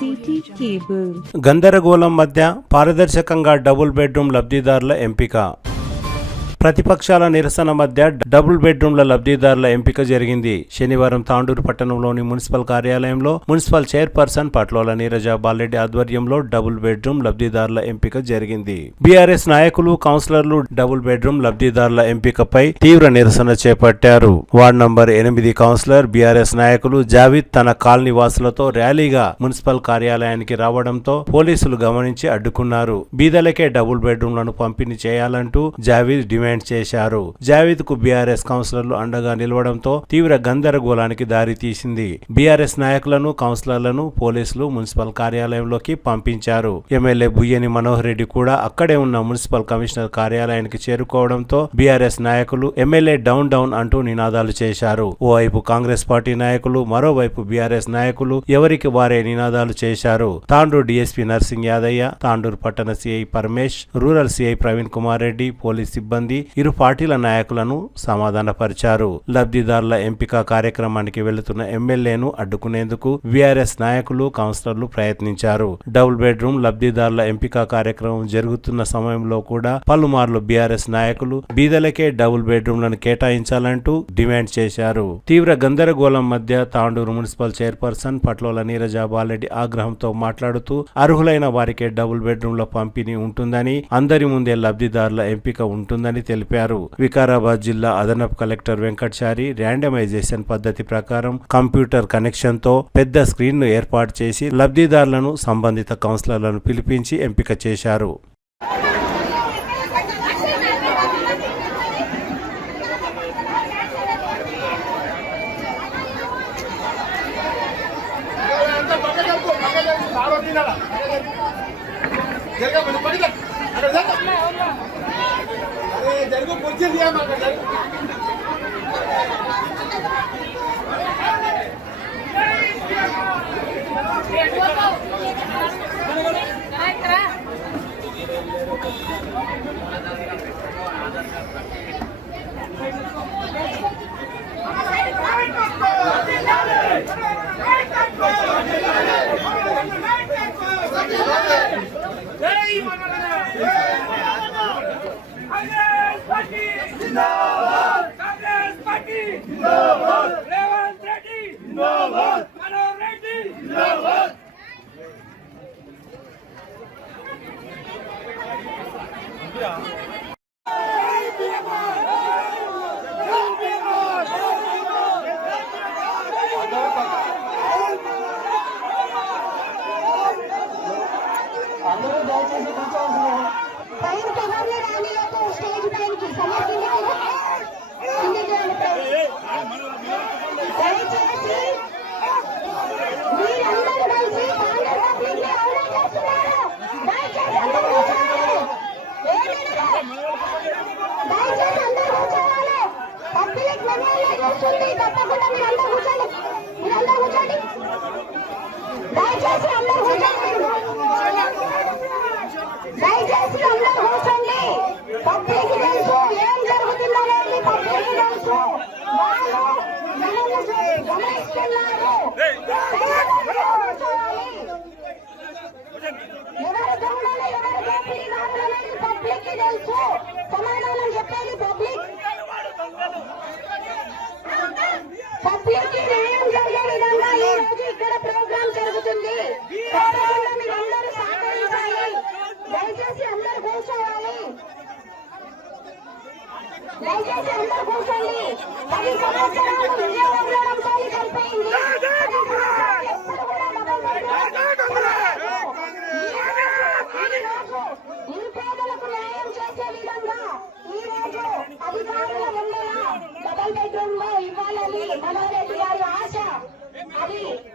City cable. గందరగోళం మధ్య పారదర్శకంగా డబుల్ బెడ్రూమ్ లబ్ధిదారుల ఎంపిక. ప్రతిపక్షాల నిరసన మధ్య డబుల్ బెడ్రూమ్ల లబ్ధిదారుల ఎంపిక జరిగింది. శనివారం తాండూరు పట్టణంలోని మున్సిపల్ కార్యాలయంలో మున్సిపల్ చైర్పర్సన్ పట్లోల నీరజ బాలరెడ్డి ఆధ్వర్యంలో డబుల్ బెడ్రూమ్ లబ్ధిదారుల ఎంపిక జరిగింది. బీఆర్ఎస్ నాయకులు, కౌన్సిలర్లు డబుల్ బెడ్రూమ్ లబ్ధిదారుల ఎంపికపై తీవ్ర నిరసన చేపట్టారు. వార్డు నంబర్ 8 కౌన్సిలర్, బీఆర్ఎస్ నాయకులు జావీద్ తన కాలనీ వాసులతో ర్యాలీగా మున్సిపల్ కార్యాలయానికి రావడంతో పోలీసులు గమనించి అడ్డుకున్నారు. బీదలకే డబుల్ బెడ్రూమ్లను పంపిణీ చేయాలంటూ జావీద్ డిమాండ్ చేశారు. జావీద్ కు బీఆర్ఎస్ కౌన్సిలర్లు అండగా నిలవడంతో తీవ్ర గందరగోళానికి దారితీసింది. బీఆర్ఎస్ నాయకులను, కౌన్సిలర్లను పోలీసులు మున్సిపల్ కార్యాలయంలోకి పంపించారు. ఎమ్మెల్యే బుయ్యని మనోహర్ రెడ్డి కూడా అక్కడే ఉన్న మున్సిపల్ కమిషనర్ కార్యాలయానికి చేరుకోవడంతో బీఆర్ఎస్ నాయకులు ఎమ్మెల్యే డౌన్ డౌన్ అంటూ నినాదాలు చేశారు. ఓవైపు కాంగ్రెస్ పార్టీ నాయకులు, మరోవైపు బీఆర్ఎస్ నాయకులు ఎవరికి వారే నినాదాలు చేశారు. తాండూరు డీఎస్పీ నర్సింగ్ యాదయ్య, తాండూరు పట్టణ CI Paramesh, rural CI Praveen Kumar Reddy, police సిబ్బంది ఇరు పార్టీల నాయకులను సమాధానపరిచారు. లబ్ధిదారుల ఎంపిక కార్యక్రమానికి వెళుతున్న ఎమ్మెల్యేను అడ్డుకునేందుకు బీఆర్ఎస్ నాయకులు, కౌన్సిలర్లు ప్రయత్నించారు. డబుల్ బెడ్రూమ్ లబ్ధిదారుల ఎంపిక కార్యక్రమం జరుగుతున్న సమయంలో కూడా పలుమార్లు బీఆర్ఎస్ నాయకులు బీదలకే డబుల్ బెడ్రూమ్లను కేటాయించాలంటూ డిమాండ్ చేశారు. తీవ్ర గందరగోళం మధ్య తాండూరు మున్సిపల్ చైర్పర్సన్ పట్లోల నీరజ బాలరెడ్డి ఆగ్రహంతో మాట్లాడుతూ అర్హులైన వారికే డబుల్ బెడ్రూమ్ల పంపిణీ ఉంటుందని, అందరి ముందే లబ్ధిదారుల ఎంపిక ఉంటుందని తెలిపారు. వికారాబాద్ జిల్లా అదనపు కలెక్టర్ వెంకట్చారి ర్యాండమైజేషన్ పద్ధతి ప్రకారం కంప్యూటర్ కనెక్షన్ తో పెద్ద స్క్రీన్ ను ఏర్పాటు చేసి లబ్ధిదారులను, సంబంధిత కౌన్సిలర్లను పిలిపించి ఎంపిక చేశారు.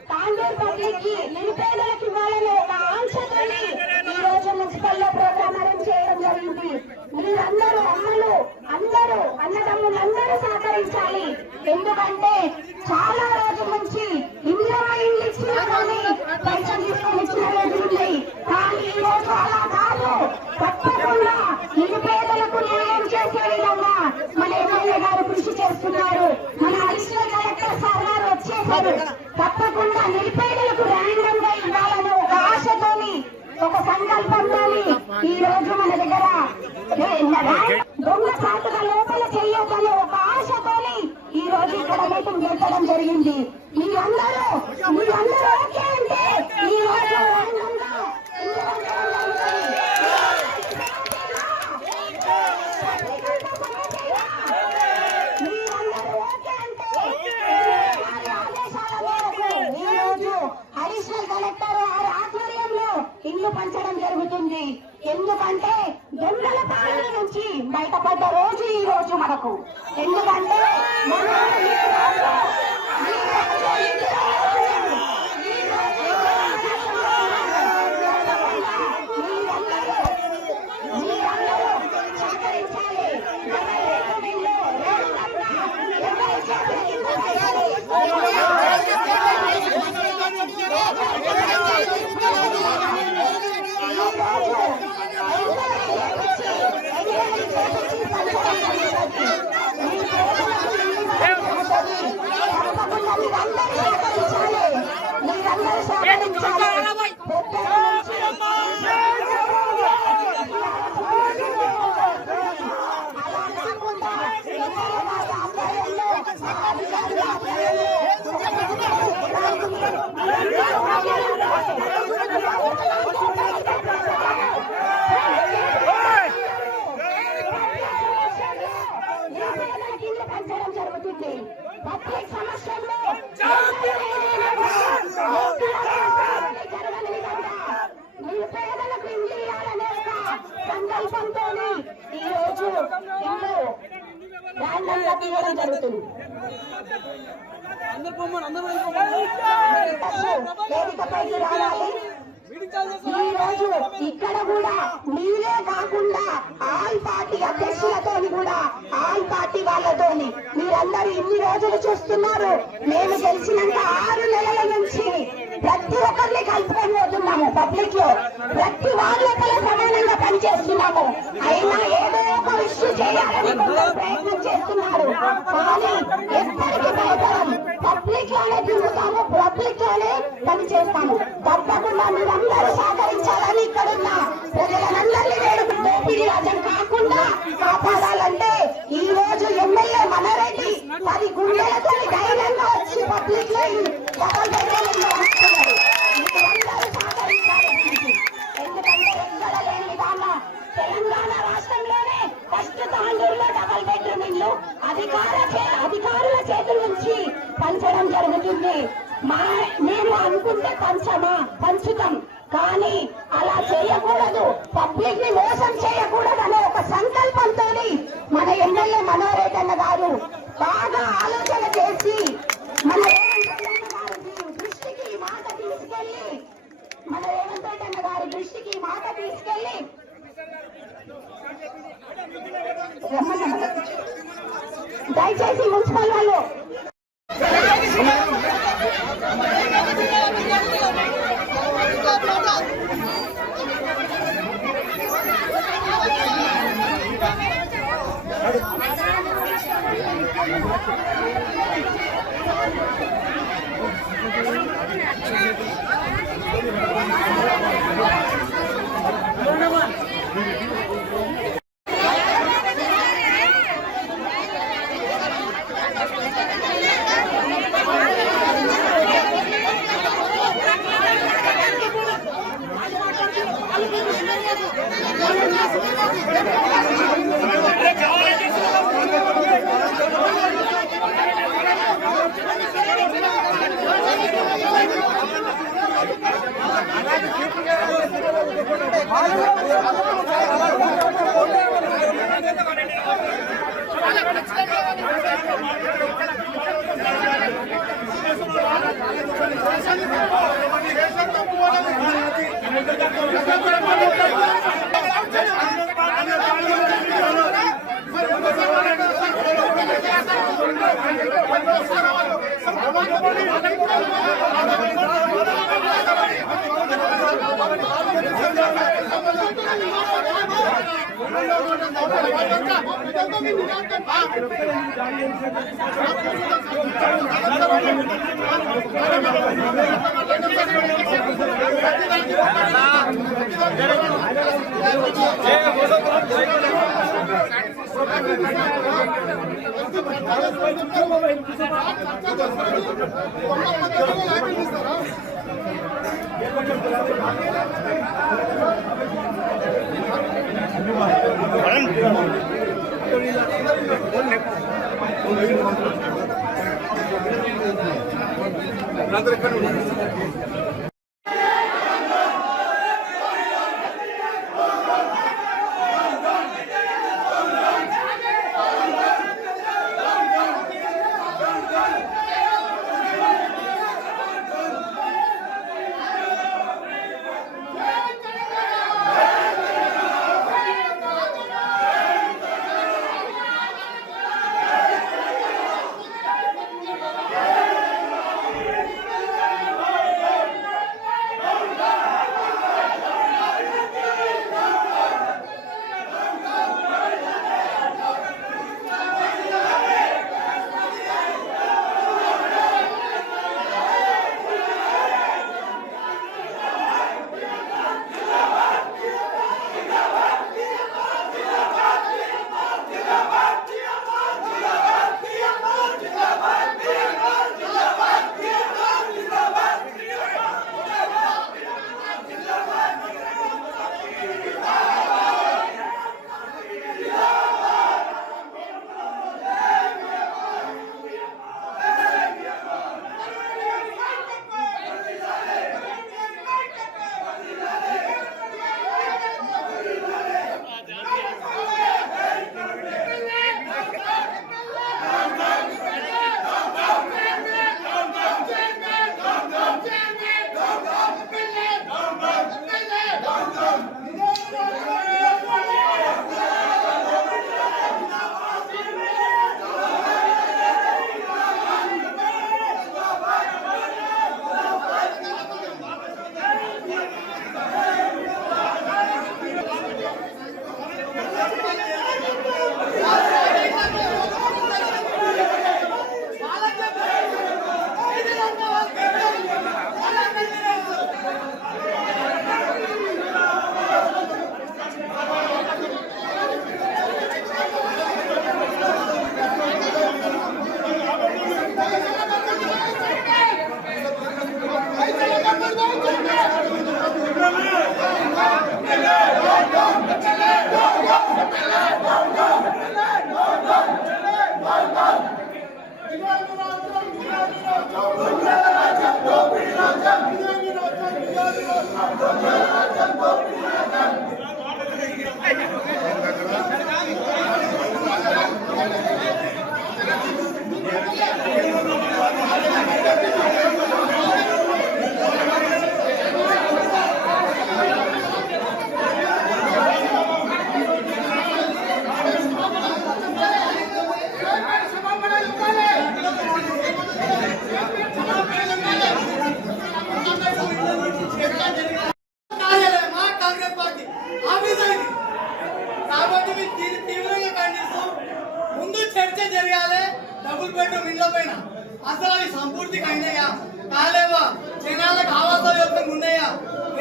తాండూరు పబ్లిక్ నిరుపేదలకు ఇవ్వాలని ఒక ఆంక్షతోని ఈ రోజు మున్సిపల్లో ప్రోగ్రామ్ అరేంజ్ చేయడం జరిగింది. మీరందరూ అమ్మలు, అందరూ అన్నదమ్ములందరూ సహకరించాలి. ఎందుకంటే చాలా రోజుల నుంచి ఇంట్లో ఇండ్లు ఇచ్చినా కానీ పైసలు తీసుకొని ఇచ్చిన రోజులు ఉన్నాయి. కానీ ఈ రోజు అలా కాదు. తప్పకుండా నిరుపేదలకు న్యాయం చేసే విధంగా మన ఎమ్మెల్యే గారు కృషి చేస్తున్నారు. మన అడిషనల్ కలెక్టర్ సార్ గారు వచ్చేసారు. తప్పకుండా నిరుపేదలకు ర్యాండమ్ గా ఇవ్వాలని దొంగ చాటుగా లోపల చేయొద్దనే ఒక ఆశతోని ఈ రోజు ఇక్కడ మీటింగ్ పెట్టడం జరిగింది. మీరందరూ ఓకే అంటే ఈ రోజు అడిషనల్ కలెక్టర్ వారి ఆధ్వర్యంలో ఇల్లు పంచడం జరుగుతుంది. ఎందుకంటే దొంగల పాలన నుంచి బయటపడ్డ రోజు ఈ రోజు మనకు. ఎందుకంటే పంచడం జరుగుతుంది. పబ్లిక్ సమస్యల్లో జరగని విధంగా నిరుపేదలకు ఇల్లు ఇవ్వాలనే సంకల్పంతో ఈ రోజు ఇల్లు ర్యాండమ్గా తీయడం జరుగుతుంది. వేదికపైకి రావాలి. ఈ రోజు ఇక్కడ కూడా మీరే కాకుండా ఆల్ పార్టీ అధ్యక్షులతో కూడా ఆల్ పార్టీ వాళ్ళతోని మీరందరూ ఇన్ని రోజులు చూస్తున్నారు. మేము గెలిచినాక 6 నెలల నుంచి ప్రతి ఒక్కరిని కలుపుకొని పోతున్నాము. పబ్లిక్ లో ప్రతి వాళ్ళతో సమానంగా పనిచేస్తున్నాము. అయినా ఏదో ఒక ఇష్యూ చేయాలని ప్రయత్నం చేస్తున్నారు. కానీ ఎప్పటికీ భయపడం. పబ్లిక్ లోనే తిరుగుతాము, పబ్లిక్ లోనే పని చేస్తాము. తప్పకుండా మీరందరూ సహకరించాలని ఇక్కడున్న ప్రజలందరినీ వేడుకు దోపిడీ రాజ్యం కాకుండా కాపాడాలంటే ఈ రోజు ఎమ్మెల్యే మనరెడ్డి 10 గుండెలతో ధైర్యంగా వచ్చి పబ్లిక్ లో ఎందుకంటే ఎక్కడ లేని విధానం తెలంగాణ రాష్ట్రంలోనే ఫస్ట్ తాండూరులో డబుల్ బెడ్రూమ్ ఇల్లు అధికారుల చేతుల నుంచి పంచడం జరుగుతుంది. మేము అనుకుంటే పంచుతాం, కానీ అలా చేయకూడదు. పబ్లిక్ ని మోసం చేయకూడదు అనే ఒక సంకల్పంతో మన ఎమ్మెల్యే మనోహర్ అన్న గారు బాగా ఆలోచన చేసి మన దృష్టికి మాట తీసుకెళ్లి దయచేసి మున్సిపల్ వాళ్ళు జై కాబట్టి దీన్ని తీవ్రంగా ఖండిస్తూ ముందు చర్చ జరగాలి. డబుల్ బెడ్రూమ్ ఇళ్ల పైన అసలు అవి సంపూర్తిగా అయినాయా కాలేవా, జనాలకు ఆవాస యోగ్యంగా ఉన్నాయా,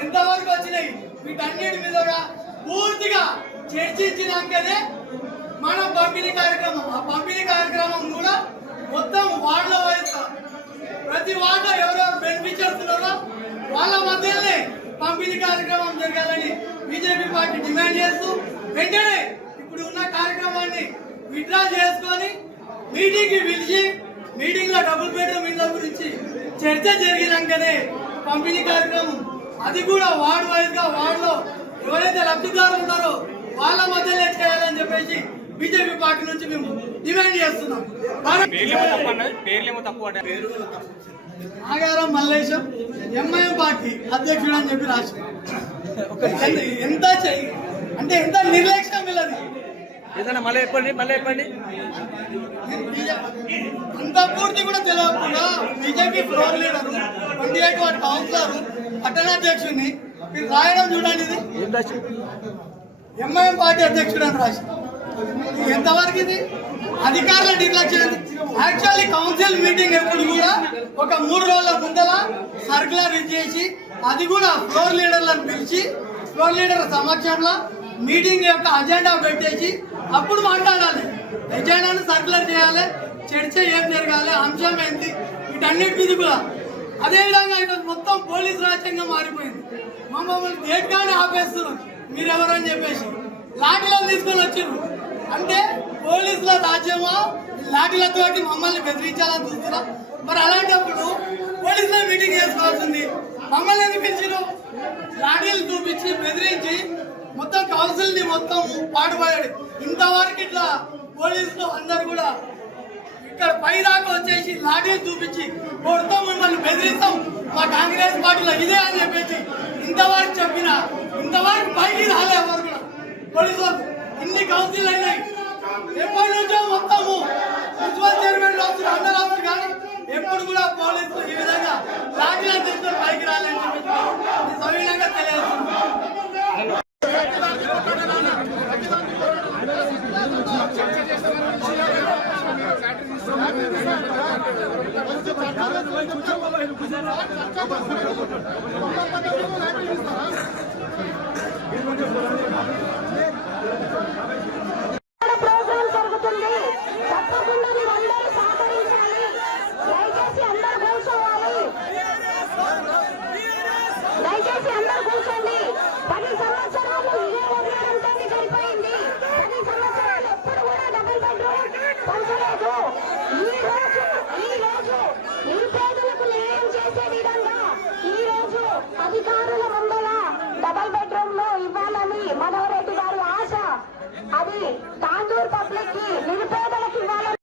ఎంతవరకు వచ్చినాయి, వీటన్నిటి మీద పూర్తిగా చర్చించినాకనే మన పంపిణీ కార్యక్రమం. ఆ పంపిణీ కార్యక్రమం కూడా మొత్తం వార్డులో వైస్గా ప్రతి వార్డులో ఎవరెవరు బెనిఫిషియర్స్ ఉన్నారో వాళ్ళ మధ్యనే పంపిణీ కార్యక్రమం జరగాలని బీజేపీ పార్టీ డిమాండ్ చేస్తూ వెంటనే ఇప్పుడు ఉన్న కార్యక్రమాన్ని విత్డ్రా చేసుకొని మీటింగ్కి పిలిచి మీటింగ్లో డబుల్ బెడ్రూమ్ ఇళ్ల గురించి చర్చ జరిగినాకనే పంపిణీ కార్యక్రమం, అది కూడా వార్డు వైజ్గా వార్డులో ఎవరైతే లబ్ధిదారులు ఉన్నారో వాళ్ళ మధ్యలో చేయాలని చెప్పేసి బీజేపీ పార్టీ నుంచి మేము డిమాండ్ చేస్తున్నాం. నాగారం మల్లేశం ఎంఐఎం పార్టీ అధ్యక్షుడు అని చెప్పి రాసి ఎంత అంటే ఎంత నిర్లక్ష్యం వీళ్ళది. మళ్ళీ చెప్పండి అంత పూర్తి కూడా తెలియకుండా BJP floor leader 28 ward councillor పట్టణాధ్యక్షుడిని మీరు రాయడం చూడండి. ఇది ఎంఐఎం పార్టీ అధ్యక్షుడు అని రాసి ఎంతవరకు ఇది అధికారుల నిర్లక్ష్యం. యాక్చువల్లీ కౌన్సిల్ మీటింగ్ ఎప్పుడు కూడా ఒక 3 రోజుల ముందర సర్కులర్ ఇచ్చేసి అది కూడా ఫ్లోర్ లీడర్లను పిలిచి ఫ్లోర్ లీడర్ సమక్షంలో మీటింగ్ యొక్క అజెండా పెట్టేసి అప్పుడు మాట్లాడాలి. ఎజెండాను సర్క్యులర్ చేయాలి, చర్చ ఏం జరగాలి, అంశం ఏంటి, వీటన్నిటి మీద కూడా. అదేవిధంగా ఇక్కడ మొత్తం పోలీసు రాజ్యంగా మారిపోయింది. మమ్మల్ని గేట్గానే ఆపేస్తున్నారు మీరెవరని చెప్పేసి లాఠీలను తీసుకొని వచ్చారు. అంటే పోలీసుల రాజ్యమా లాఠీలతోటి మమ్మల్ని బెదిరించాలని చూస్తున్నా. మరి అలాంటప్పుడు పోలీసుల మీటింగ్ చేసుకోవాల్సింది మమ్మల్ని ఎందుకు పిలిచిరు? లాఠీలు చూపించి బెదిరించి మొత్తం కౌన్సిల్ ని మొత్తం పాడుపడాడు. ఇంతవరకు ఇట్లా పోలీసులు అందరు కూడా ఇక్కడ పై దాకా వచ్చేసి లాఠీలు చూపించి కొడతాం, మిమ్మల్ని బెదిరిస్తాం, మా కాంగ్రెస్ పార్టీలో ఇదే అని చెప్పేసి ఇంతవరకు చెప్పినా ఇంతవరకు పైకి రాలే ఎవరు కూడా. పోలీసు ఇన్ని కౌన్సిల్ అయినాయి, ఎప్పటి నుంచో మొత్తము మున్సిపల్ చైర్మన్ వస్తున్నారు, అందరూ వస్తారు, కానీ ఎప్పుడు కూడా పోలీసులు ఈ విధంగా లాఠీలను తీసుకొని పైకి రాలేని చెప్పేసి సవినంగా తెలియజేస్తున్నారు. ప్రోగ్రాం జరుగుతుంది, తప్పకుండా మీరందరూ సహకరించాలి. దయచేసి అందరూ కూర్చోవాలి, దయచేసి అందరూ కూర్చోండి. 10 సంవత్సరాలు ఇదే వదిలేయడంతో సరిపోయింది. 10 సంవత్సరాలు ఎప్పుడు కూడా డబుల్ బెడ్రూమ్ పంచలేదు. ఈ రోజు నిరుపేదలకు న్యాయం చేసే విధంగా ఈ రోజు అధికారుల ముందర డబుల్ బెడ్రూమ్ లో ఇవ్వాలని మనోహర్ రెడ్డి గారి ఆశ. అది తాండూరు పబ్లిక్ కి నిరుపేదలకు ఇవ్వాలని.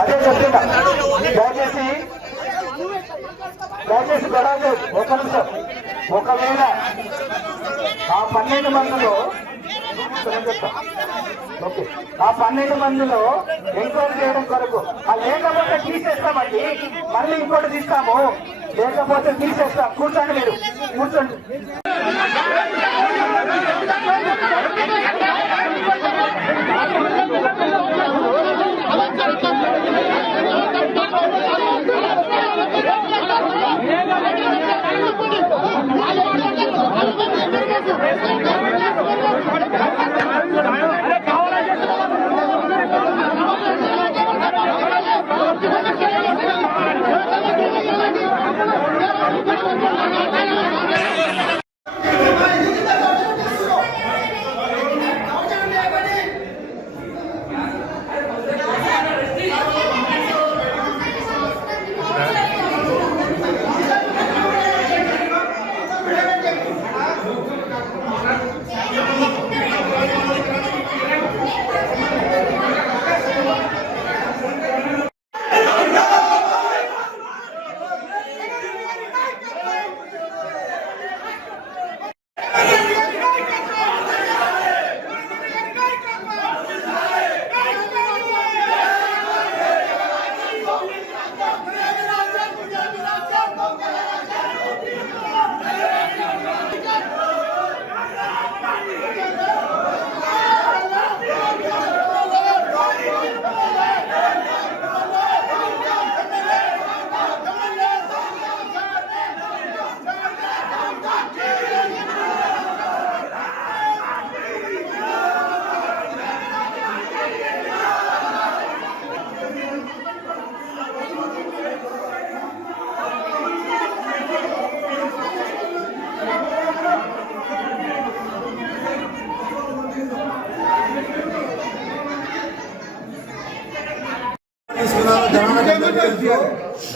అదే చెప్తున్నా, దయచేసి గొడవ ఒక నిమిషం. ఒకవేళ ఆ 12 మందిలో ఓకే, ఆ 12 మందిలో ఎంక్వైరీ చేయడం కొరకు లేకపోతే తీసేస్తామండి, మళ్ళీ ఇంకోటి తీస్తాము, లేకపోతే తీసేస్తాం. కూర్చోండి, మీరు కూర్చోండి.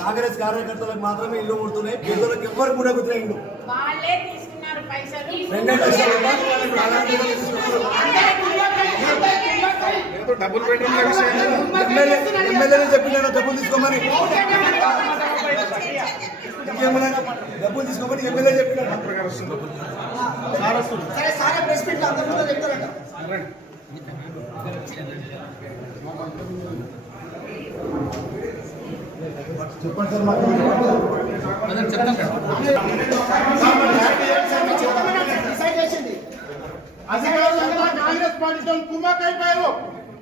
కాంగ్రెస్ కార్యకర్తలకు మాత్రమే ఇల్లు ముడుతున్నాయి, పేదలకు ఎవ్వరు కూడా కుదిరే ఇల్లు వాళ్ళే తీసుకున్నారు పైసలు. 2 లక్షల రూపాయలు వాళ్ళకి ప్రాధాన్యత తీసుకున్నారు. ఎమ్మెల్యేనే చెప్పినాడు డబ్బులు తీసుకోమని, ఇంకేమైనా డబ్బులు తీసుకోమని ఎమ్మెల్యే చెప్పినాడు. చెప్పండి సార్ మాకు అధికారులు కాంగ్రెస్ పార్టీతో కుమ్మక్కైపోయారు.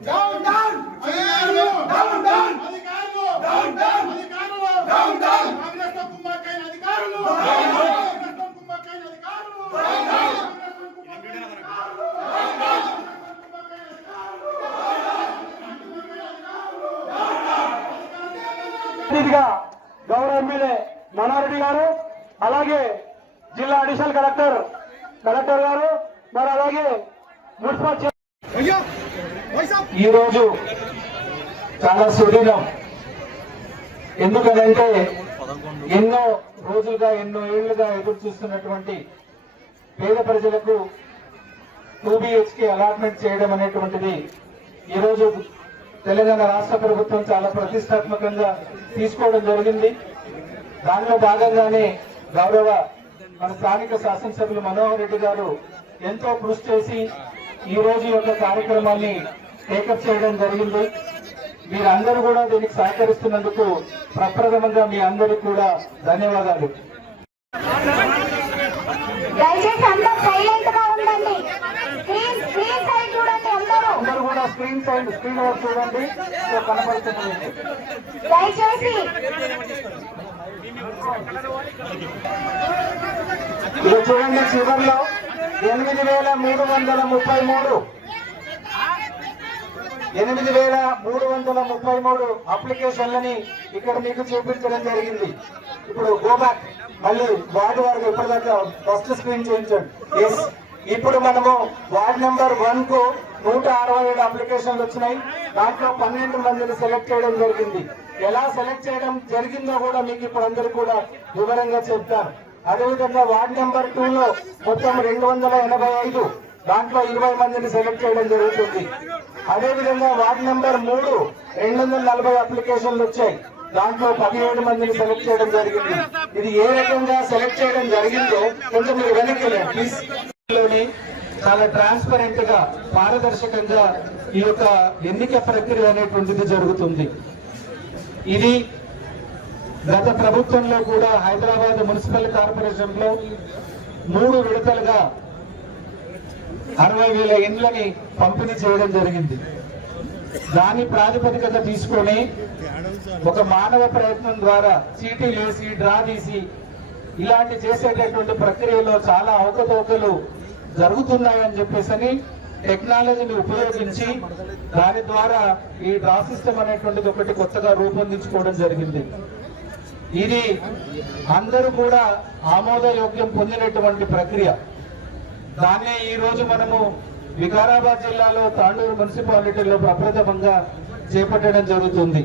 డౌన్ డౌన్ అధికారులు డౌన్ డౌన్ అధికారులు డౌన్ డౌన్ అధికారులు డౌన్ డౌన్ కాంగ్రెస్ తో కుమ్మక్కైన అధికారులు డౌన్ డౌన్ కాంగ్రెస్ తో కుమ్మక్కైన అధికారులు డౌన్ డౌన్ కాంగ్రెస్ తో కుమ్మక్కైన అధికారులు డౌన్ డౌన్ అతిథిగా గౌరవ ఎమ్మెల్యే మనోహరెడ్డి గారు, అలాగే జిల్లా అడిషనల్ కలెక్టర్ గారు, మరి అలాగే మున్సిపల్ ఈ రోజు చాలా సుదీనం. ఎందుకనంటే ఎన్నో రోజులుగా ఎన్నో ఏళ్లుగా ఎదురు చూస్తున్నటువంటి పేద ప్రజలకు 2 BHK అలాట్మెంట్ చేయడం అనేటువంటిది ఈరోజు తెలంగాణ రాష్ట్ర ప్రభుత్వం చాలా ప్రతిష్టాత్మకంగా తీసుకోవడం జరిగింది. దానిలో భాగంగానే గౌరవ మన స్థానిక శాసనసభ్యులు మనోహర్ రెడ్డి గారు ఎంతో కృషి చేసి ఈ రోజు యొక్క కార్యక్రమాన్ని టేకప్ చేయడం జరిగింది. మీరందరూ కూడా దీనికి సహకరిస్తున్నందుకు ప్రప్రథమంగా మీ అందరికీ కూడా ధన్యవాదాలు. దయచేసి అందరూ సైలెంట్ గా ఉండండి. స్క్రీన్ సైడ్ చూడండి. అందరూ కూడా స్క్రీన్ వర్క్ చూడండి, కనపడుతుంది. దయచేసి ఇది చూడండి, చివరిలో 8,333 అప్లికేషన్లని ఇక్కడ మీకు చూపించడం జరిగింది. ఇప్పుడు గోబ్యాక్ మళ్ళీ వార్డు వారికి ఇప్పటిదాకా ఫస్ట్ స్క్రీన్ చేయించండి. ఎస్, ఇప్పుడు మనము వార్డ్ నెంబర్ 1 కు 167 అప్లికేషన్లు వచ్చినాయి. దాంట్లో 12 మందిని సెలెక్ట్ చేయడం జరిగింది. ఎలా సెలెక్ట్ చేయడం జరిగిందో కూడా మీకు ఇప్పుడు అందరూ కూడా వివరంగా చెప్తాను. అదేవిధంగా వార్డ్ నెంబర్ 2 లో మొత్తం 285, దాంట్లో 20 మందిని సెలెక్ట్ చేయడం జరుగుతుంది. అదేవిధంగా వార్డ్ నెంబర్ 3 240 అప్లికేషన్లు వచ్చాయి. దాంట్లో 17 మందిని సెలెక్ట్ చేయడం జరిగింది. ఇది ఏ రకంగా సెలెక్ట్ చేయడం జరిగిందో కొంచెం మీరు వెనక్కి ప్లీజ్. చాలా ట్రాన్స్పరెంట్ గా పారదర్శకంగా ఈ యొక్క ఎన్నిక ప్రక్రియ అనేటువంటిది జరుగుతుంది. ఇది గత ప్రభుత్వంలో కూడా హైదరాబాద్ మున్సిపల్ కార్పొరేషన్ లో 3 విడతలుగా 60,000 ఇండ్లని పంపిణీ చేయడం జరిగింది. దాని ప్రాతిపదికగా తీసుకొని ఒక మానవ ప్రయత్నం ద్వారా చీటీలు వేసి డ్రా తీసి ఇలాంటి చేసేటటువంటి ప్రక్రియలో చాలా అవకతవకలు జరుగుతున్నాయని చెప్పేసి టెక్నాలజీని ఉపయోగించి దాని ద్వారా ఈ డ్రా సిస్టమ్ అనేటువంటిది ఒకటి కొత్తగా రూపొందించుకోవడం జరిగింది. ఇది అందరూ కూడా ఆమోదయోగ్యం పొందినటువంటి ప్రక్రియ. దాన్నే ఈ రోజు మనము వికారాబాద్ జిల్లాలో తాండూరు మున్సిపాలిటీలో ప్రప్రథమంగా చేపట్టడం జరుగుతుంది.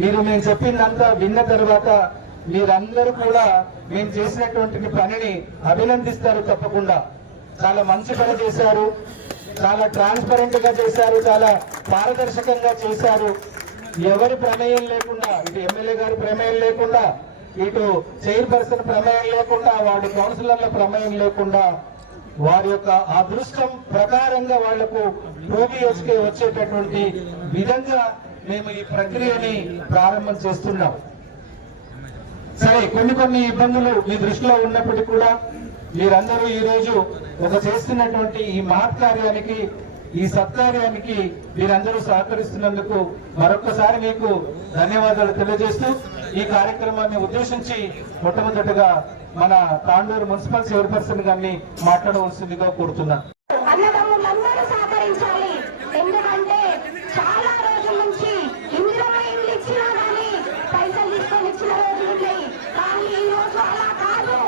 మీరు మేము చెప్పిందంతా విన్న తర్వాత మీరందరూ కూడా మేము చేసినటువంటి పనిని అభినందిస్తారు. తప్పకుండా చాలా మంచి పని చేశారు, చాలా ట్రాన్స్పరెంట్ గా చేశారు, చాలా పారదర్శకంగా చేశారు. ఎవరి ప్రమేయం లేకుండా, ఇటు ఎమ్మెల్యే గారి ప్రమేయం లేకుండా, ఇటు చైర్పర్సన్ ప్రమేయం లేకుండా, వార్డు కౌన్సిలర్ల ప్రమేయం లేకుండా వారి యొక్క అదృష్టం ప్రకారంగా వాళ్లకు 2 BHK వచ్చేటటువంటి విధంగా మేము ఈ ప్రక్రియని ప్రారంభం చేస్తున్నాం. సరే, కొన్ని ఇబ్బందులు మీ దృష్టిలో ఉన్నప్పటికీ కూడా మీరందరూ ఈ రోజు ఒక చేస్తున్నటువంటి ఈ మహత్కార్యానికి, ఈ సత్కార్యానికి మీరందరూ సహకరిస్తున్నందుకు మరొక్కసారి మీకు ధన్యవాదాలు తెలియజేస్తూ ఈ కార్యక్రమాన్ని ఉద్దేశించి మొట్టమొదటిగా మన తాండూరు మున్సిపల్ చైర్పర్సన్ గారిని మాట్లాడవలసిందిగా కోరుతున్నా. అన్నదమ్ములందరూ సహకరించాలి. ఎందుకంటే చాలా రోజుల నుంచి ఇందులో ఇల్లు ఇచ్చినా కానీ పైసలు తీసుకొని ఇచ్చిన రోజులు ఉన్నాయి. కానీ ఈ రోజు అలా కాదు.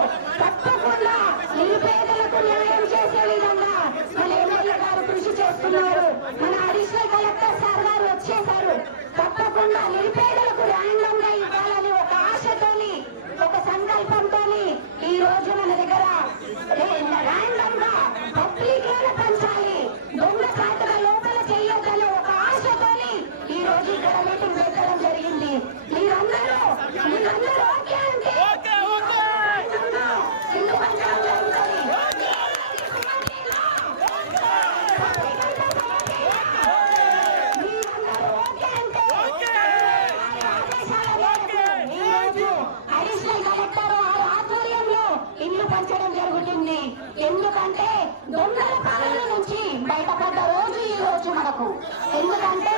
తప్పకుండా నిరుపేదలకు న్యాయం చేసే విధంగా మన ఎమ్మెల్యే గారు కృషి చేస్తున్నారు. మన అడిషనల్ కలెక్టర్ సార్ గారు వచ్చేశారు. తప్పకుండా కాకుండా నిరుపేదలకు ర్యాండమ్ గా ఇవ్వాలని ఒక ఆశతోని ఒక సంకల్పంతోని ఈ రోజు మన దగ్గర ర్యాండమ్ గా పబ్లిక్ లోనే పంచాలి, దొంగ చాటుల లోపల చేయొద్దని ఒక ఆశతోని ఈ రోజు ఇక్కడ మీటింగ్ పెట్టడం జరిగింది. మీరందరూ ఓకే అంటే ఇల్లు పంచడం జరుగుతుంది. ఇల్లు పంచడం జరుగుతుంది. ఎందుకంటే దొంగల పాలన నుంచి బయటపడ్డ రోజు ఈ రోజు మనకు. ఎందుకంటే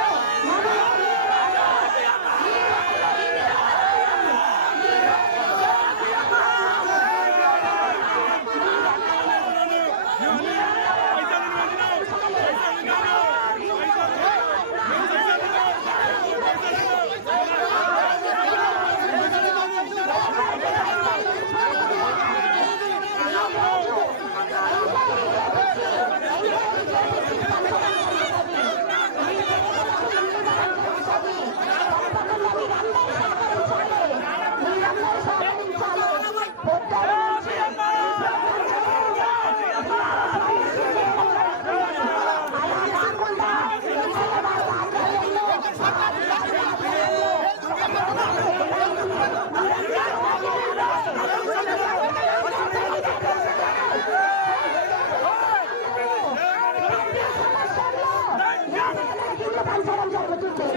పంచడం జరుగుతుంది.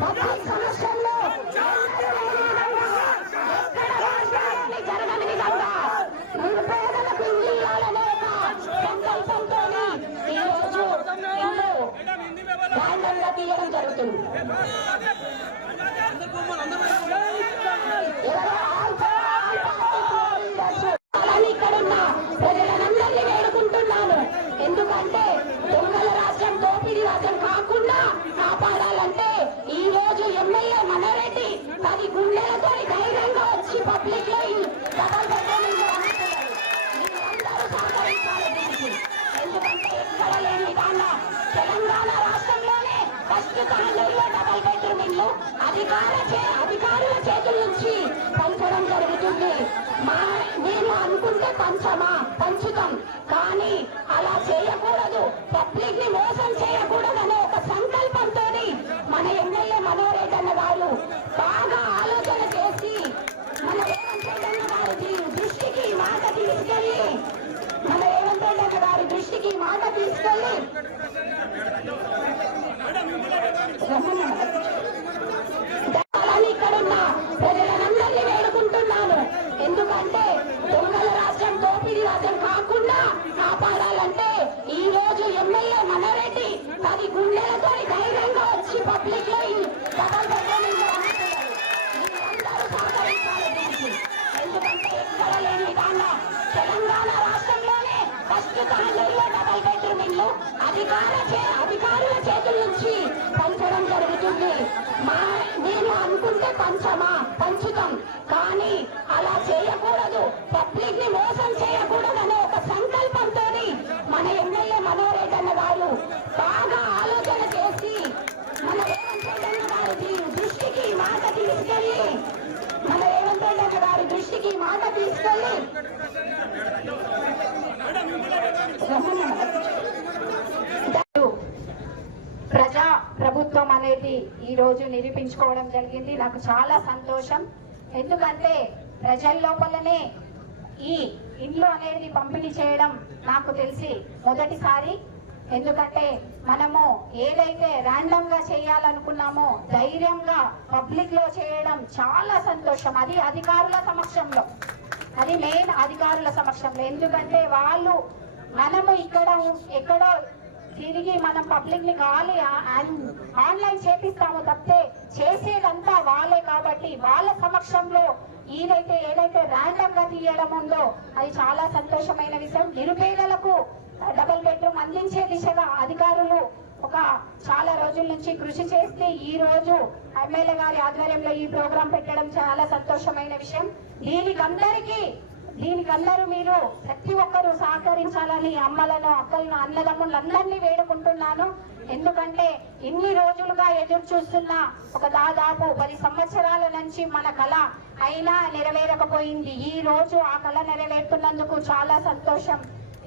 పబ్లిక్ సమస్యల్లో జరగని విధంగా నిరుపేదలకు ఇల్లు ఇవ్వాలనే ఒక సంకల్పంతో ఈ రోజు ఇల్లు ర్యాండమ్గా తీయడం జరుగుతుంది. ఇక్కడున్న ప్రజలందరినీ వేడుకుంటున్నాను. ఎందుకంటే దొంగల రాజ్యం, దోపిడీ రాజ్యం కాకుండా కాపాడాలంటే ఈ రోజు ఎమ్మెల్యే మనరెడ్డి 10 గుండెలతో ధైర్యంగా వచ్చి పబ్లిక్ లో డబల్ బెడ్రూమ్ ఇల్లు అందిస్తున్నారు. మీరందరూ సహకరించాలి దీనికి. ఎందుకంటే ఎక్కడ లేని విధంగా తెలంగాణ రాష్ట్రంలోనే ఫస్ట్ తాండూరులో డబల్ బెడ్రూమ్ ఇల్లు అధికారుల చేతుల నుంచి పంచడం జరుగుతుంది. నేను అనుకుంటే పంచుతాం, కానీ అలా చేయకూడదు, పబ్లిక్ ని మోసం చేయకూడదు అనే ఒక సంకల్పంతో మన ఎమ్మెల్యే మనోహర్ అన్న గారు బాగా ఆలోచన చేసి మన రేవంత్ రెడ్డి అన్న గారి దృష్టికి మాట తీసుకెళ్లి ఇక్కడున్న ప్రజలందరినీ వేడుకుంటున్నాను. ఎందుకంటే దొంగల రాజ్యం, దోపిడీ రాజ్యం కాకుండా కాపాడాలంటే ఈ రోజు ఎమ్మెల్యే మనరెడ్డి 10 గుండెలతో ధైర్యంగా వచ్చి పబ్లిక్ లో డబల్ బెడ్రూమ్ ఇల్లు అందిస్తున్నారు. మీరందరూ సహకరించాలి దీనికి. ఎందుకంటే ఎక్కడ లేని విధంగా తెలంగాణ రాష్ట్రంలోనే ఫస్ట్ తాండూరులో డబల్ బెడ్రూమ్ ఇల్లు అధికారుల చేతుల నుంచి పంచడం జరుగుతుంది. నేను అనుకుంటే పంచుతాం, కానీ అలా చేయకూడదు, పబ్లిక్ ని మోసం చేయకూడదు అనే ఒక సంకల్పంతో మన ఎమ్మెల్యే మనోహర్ అన్న గారు బాగా ఆలోచన చేసి మన రేవంత్ రెడ్డి అన్న గారి దృష్టికి మాట తీసుకెళ్లి ప్రజా ప్రభుత్వం అనేది ఈ రోజు నిరూపించుకోవడం జరిగింది. నాకు చాలా సంతోషం. ఎందుకంటే ప్రజల లోపలనే ఈ ఇండ్లు అనేది పంపిణీ చేయడం నాకు తెలిసి మొదటిసారి. ఎందుకంటే మనము ఏదైతే ర్యాండమ్ గా చేయాలనుకున్నామో ధైర్యంగా పబ్లిక్ లో చేయడం చాలా సంతోషం. అది అధికారుల సమక్షంలో, అది మెయిన్ అధికారుల సమక్షంలో. ఎందుకంటే వాళ్ళు మనము ఎక్కడో తిరిగి మనం పబ్లిక్ ని కావాలి ఆన్లైన్ చేపిస్తాము తప్పితే చేసేదంతా వాళ్ళే. కాబట్టి వాళ్ళ సమక్షంలో ఏదైతే ర్యాండమ్ గా తీయడం ఉందో అది చాలా సంతోషమైన విషయం. నిరుపేదలకు డబుల్ బెడ్రూమ్ అందించే దిశగా అధికారులు చాలా రోజుల నుంచి కృషి చేస్తే ఈ రోజు ఎమ్మెల్యే గారి ఆధ్వర్యంలో ఈ ప్రోగ్రాం పెట్టడం చాలా సంతోషమైన విషయం. దీనికందరూ మీరు ప్రతి ఒక్కరూ సహకరించాలని అమ్మలను, అక్కలను, అన్నదమ్ములందరినీ వేడుకుంటున్నాను. ఎందుకంటే ఇన్ని రోజులుగా ఎదురు చూస్తున్న ఒక దాదాపు 10 సంవత్సరాల నుంచి మన కళ అయినా నెరవేరకపోయింది. ఈ రోజు ఆ కళ నెరవేరుతున్నందుకు చాలా సంతోషం.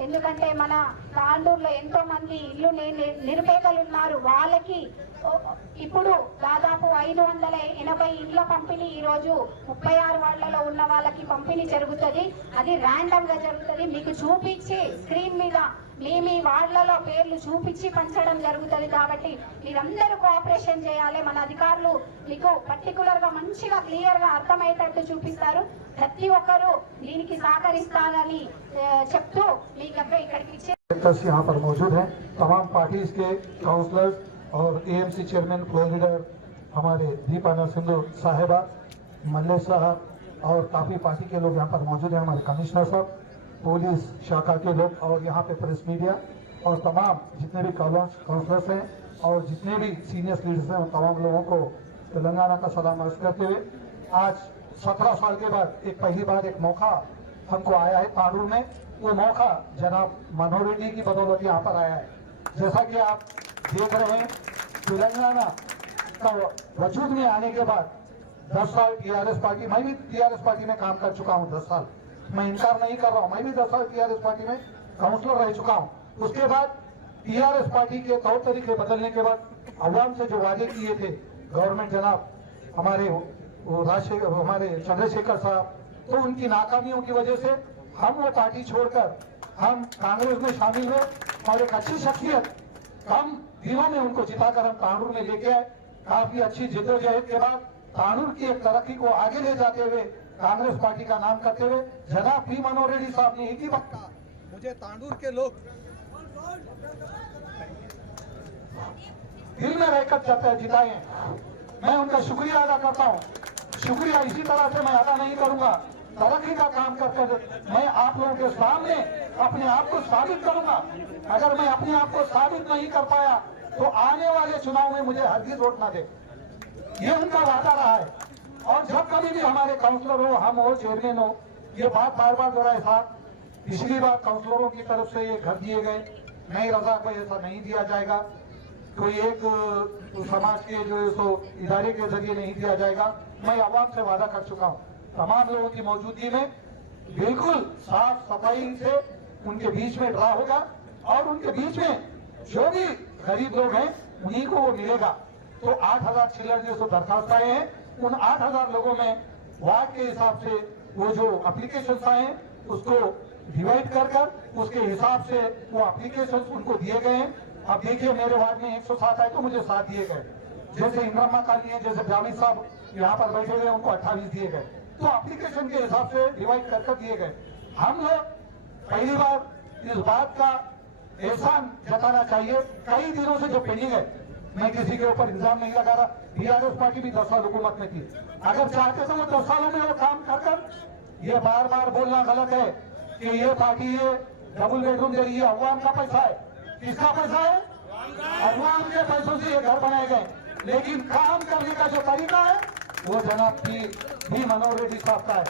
ఎందుకంటే మన తాండూరులో ఎంతో మంది ఇల్లు నిరుపేదలు ఉన్నారు. వాళ్ళకి ఇప్పుడు దాదాపు 580 ఇండ్ల పంపిణీ ఈ రోజు 36 వార్డులలో ఉన్న వాళ్ళకి పంపిణీ జరుగుతుంది. అది ర్యాండమ్ గా జరుగుతుంది. మీకు చూపించి స్క్రీన్ మీద మీ వార్డులలో పేర్లు చూపించి పంచడం జరుగుతుంది. కాబట్టి మీరందరూ కోఆపరేషన్ చేయాలి. మన అధికారులు మీకు పర్టికులర్ గా మంచిగా క్లియర్ గా అర్థమయ్యేటట్టు చూపిస్తారు. ప్రతి ఒక్కరూ దీనికి సహకరిస్తారని చెప్తూ మీకు ఇక్కడికి ఇచ్చే यहाँ पर मौजूद हैं तमाम पार्टीज के काउंसलर्स और एएमसी चेयरमैन फ्लोर लीडर हमारे दीपा नरसिंह साहिबा मल्लेश साहब और काफ़ी पार्टी के लोग यहाँ पर मौजूद हैं, हमारे कमिश्नर साहब, पुलिस शाखा के लोग और यहाँ पे प्रेस मीडिया और तमाम जितने भी काउंसलर्स हैं और जितने भी सीनियर लीडर्स हैं उन तमाम लोगों को तेलंगाना का सलाम अर्ज करते हुए आज 17 साल के बाद एक पहली बार एक मौका हमको आया है तांडूर में। वो मौका जनाब मनोहर रेड्डी की बदौलत यहाँ पर आया है। जैसा कि आप देख रहे हैं तेलंगाना का वजूद में आने के बाद 10 साल टीआरएस पार्टी, मैं भी टीआरएस पार्टी में काम कर चुका हूँ 10 साल, मैं इनकार नहीं कर रहा हूँ, मैं भी 10 साल टीआरएस पार्टी में काउंसलर रह चुका हूँ। उसके बाद टीआरएस पार्टी के तौर तरीके बदलने के बाद अवाम से जो वादे किए थे गवर्नमेंट जनाब हमारे हमारे चंद्रशेखर साहब, तो उनकी नाकामियों की वजह से हम वो पार्टी छोड़कर हम कांग्रेस में शामिल हुए और एक अच्छी शख्सियत कम दिनों में उनको जिताकर हम तांडूर में लेके आए। काफी अच्छी जिद्दोजहद के बाद तांडूर की एक तरक्की को आगे ले जाते हुए कांग्रेस पार्टी का नाम करते हुए जनाब पी मनोहर रेड्डी साहब ने एक ही वक्त कहा, मुझे तांडूर के लोग दिल में रहकर जिताए हैं, मैं उनका शुक्रिया अदा करता हूँ। शुक्रिया इसी तरह से मैं अदा नहीं करूंगा, तरक्की का काम कर मैं आप लोगों के सामने अपने आप को साबित करूंगा। अगर मैं अपने आप को साबित नहीं कर पाया तो आने वाले चुनाव में मुझे हरगिज वोट ना दे, ये उनका वादा रहा है। और जब कभी भी हमारे काउंसलर हो, हम हो, चेयरमैन हो, ये बात बार बार दोहराए साहब, पिछली बार काउंसलरों की तरफ से ये घर दिए गए, नई रजा को ऐसा नहीं दिया जाएगा, कोई एक समाज के जो सो इदारे के जरिए नहीं दिया जाएगा। मैं आवाम से वादा कर चुका हूँ तमाम लोगों की मौजूदगी में बिल्कुल साफ सफाई से उनके बीच में ड्रा होगा और उनके बीच में जो भी गरीब लोग हैं उन्हीं को वो मिलेगा। तो 8000 चिल्लर जो दरखास्त आए हैं उन 8000 लोगों में वार्ड के हिसाब से वो जो एप्लीकेशन आए हैं उसको डिवाइड कर उसके हिसाब से वो एप्लीकेशन उनको दिए गए हैं। अब देखिए मेरे वार्ड में 107 आए तो मुझे 7 दिए गए, जैसे इंद्रमा काली है, जैसे जावेद साहब यहाँ पर बैठे हुए उनको 28 दिए गए, तो एप्लीकेशन के हिसाब से डिवाइड कर दिए गए। हम लोग पहली बार इस बात का एहसान जताना चाहिए, कई दिनों से जो पेंडिंग है, मैं किसी के ऊपर इल्जाम नहीं लगा रहा, टीआरएस पार्टी भी 10 साल हुकूमत में थी, अगर चाहते तो वो 10 सालों में वो काम कर ये बार बार बोलना गलत है कि ये पार्टी ये डबल बेडरूम दे रही है, अवाम का पैसा है। किसका पैसा है? अवाम के पैसों से ये घर बनाए गए, लेकिन काम करने का जो तरीका है वो जनाब पी मनोहर रेड्डी साहब का है।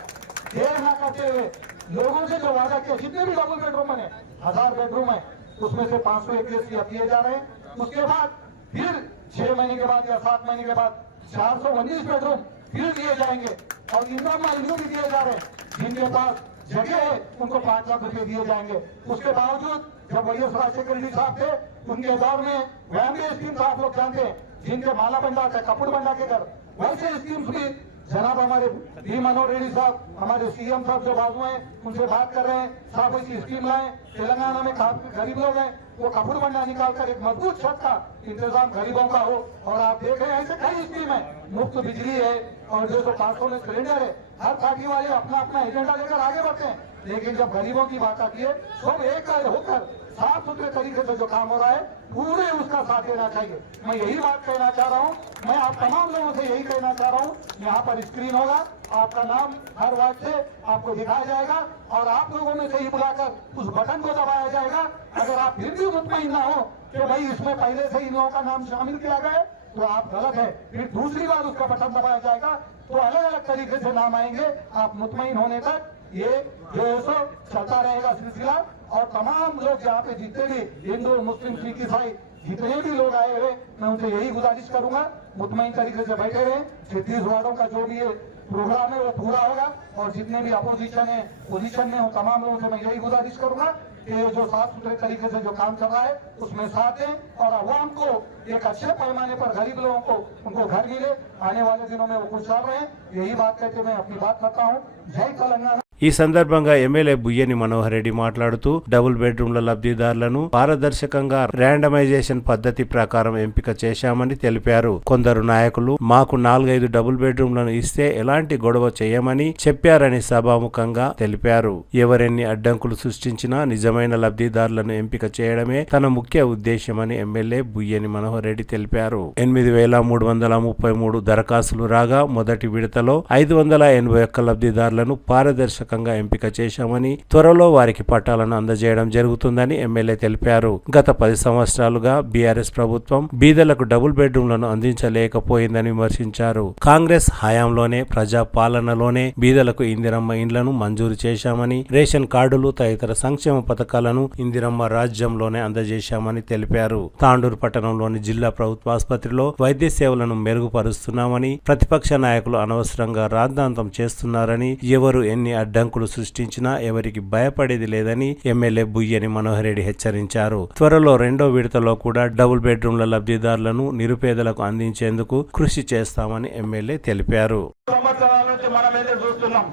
देर न करते हुए लोगों से जो वादा किया, जितने भी डबल बेडरूम बने 1000 बेडरूम है उसमें से 521 दिए जा रहे हैं। उसके बाद फिर 6 महीने के बाद या 7 महीने के बाद 419 बेडरूम फिर दिए जाएंगे और इंदिरा भी दिए जा रहे हैं। जिनके पास जगह है उनको 5 लाख रुपए दिए जाएंगे। उसके बावजूद जब वाईएस राजशेखर रेड्डी साहब थे उनके दौर में वैम्बे स्कीम आप लोग जानते हैं, जिनके माला बंडा थे, कपूर बंडा के घर, वैसे स्कीम्स भी जनाब हमारे पी मनोहर रेड्डी साहब, हमारे सीएम साहब जो बाजू हैं उनसे बात कर रहे हैं, साहब ऐसी स्कीम लाएं। तेलंगाना में काफी गरीब लोग हैं, वो कपूर बंडा निकालकर एक मजबूत छत का इंतजाम गरीबों का हो। और आप देख रहे हैं ऐसे कई स्कीम है, मुफ्त बिजली है और 500 में सिलेंडर है। हर पार्टी वाले अपना अपना एजेंडा लेकर आगे बढ़ते हैं, लेकिन जब गरीबों की बात आती है सब एक होकर साफ सुथरे तरीके से जो काम हो रहा है पूरे उसका साथ देना चाहिए। मैं यही बात कहना चाह रहा हूँ, मैं आप तमाम लोगों से यही कहना चाह रहा हूँ, यहाँ पर स्क्रीन होगा, आपका नाम हर वार्ड से आपको दिखाया जाएगा और आप लोगों में से ही बुलाकर उस बटन को दबाया जाएगा। अगर आप फिर भी मुतमईन ना हो कि भाई इसमें पहले से इन लोगों का नाम शामिल किया गया है तो आप गलत है, फिर दूसरी बार उसका बटन दबाया जाएगा तो अलग अलग तरीके से नाम आएंगे। आप मुतमईन होने तक ये जो है सो चलता रहेगा सिलसिला। और तमाम लोग यहाँ पे जितने भी हिंदू, मुस्लिम, सिख, ईसाई जितने भी लोग आए हुए मैं उनसे यही गुजारिश करूंगा मुतमईन तरीके से बैठे रहे। 36 वार्डों का जो भी ये प्रोग्राम है वो पूरा होगा और जितने भी अपोजिशन है पोजीशन में उन तमाम लोगों से मैं यही गुजारिश करूंगा कि ये जो साफ सुथरे तरीके से जो काम चल रहा है उसमें साथ दें और अवाम को एक अच्छे पैमाने पर गरीब लोगों को उनको घर मिले। आने वाले दिनों में वो कुछ कर रहे हैं। यही बात कहते मैं अपनी बात करता हूँ। जय तेलंगाना। ఈ సందర్భంగా ఎమ్మెల్యే బుయ్యని మనోహర్ రెడ్డి మాట్లాడుతూ డబుల్ బెడ్రూమ్ల లబ్ధిదారులను పారదర్శకంగా ర్యాండమైజేషన్ పద్ధతి ప్రకారం ఎంపిక చేశామని తెలిపారు. కొందరు నాయకులు మాకు 4-5 డబుల్ బెడ్రూమ్లను ఇస్తే ఎలాంటి గొడవ చేయమని చెప్పారని సభాముఖంగా తెలిపారు. ఎవరెన్ని అడ్డంకులు సృష్టించినా నిజమైన లబ్ధిదారులను ఎంపిక చేయడమే తన ముఖ్య ఉద్దేశమని ఎమ్మెల్యే బుయ్యని మనోహర్ రెడ్డి తెలిపారు. 8,333 దరఖాస్తులు రాగా మొదటి విడతలో 581 లబ్ధిదారులను పారదర్శక ఎంపిక చేశామని త్వరలో వారికి పట్టాలను అందజేయడం జరుగుతుందని ఎమ్మెల్యే తెలిపారు. గత 10 సంవత్సరాలుగా బీఆర్ఎస్ ప్రభుత్వం బీదలకు డబుల్ బెడ్రూమ్లను అందించలేకపోయిందని విమర్శించారు. కాంగ్రెస్ హయాంలోనే ప్రజా పాలనలోనే బీదలకు ఇందిరమ్మ ఇండ్లను మంజూరు చేశామని, రేషన్ కార్డులు తదితర సంక్షేమ పథకాలను ఇందిరమ్మ రాజ్యంలోనే అందజేశామని తెలిపారు. తాండూరు పట్టణంలోని జిల్లా ప్రభుత్వ ఆసుపత్రిలో వైద్య సేవలను మెరుగుపరుస్తున్నామని, ప్రతిపక్ష నాయకులు అనవసరంగా రాద్ధాంతం చేస్తున్నారని, ఎవరు ఎన్ని అడ్డంకులు సృష్టించినా ఎవరికి భయపడేది లేదని ఎమ్మెల్యే బుయ్యని మనోహర్ రెడ్డి హెచ్చరించారు. త్వరలో 2వ విడతలో కూడా డబుల్ బెడ్రూమ్ల లబ్ధిదారులను నిరుపేదలకు అందించేందుకు కృషి చేస్తామని ఎమ్మెల్యే తెలిపారు. సంవత్సరాల నుంచి మనం ఎదురు చూస్తున్నాం.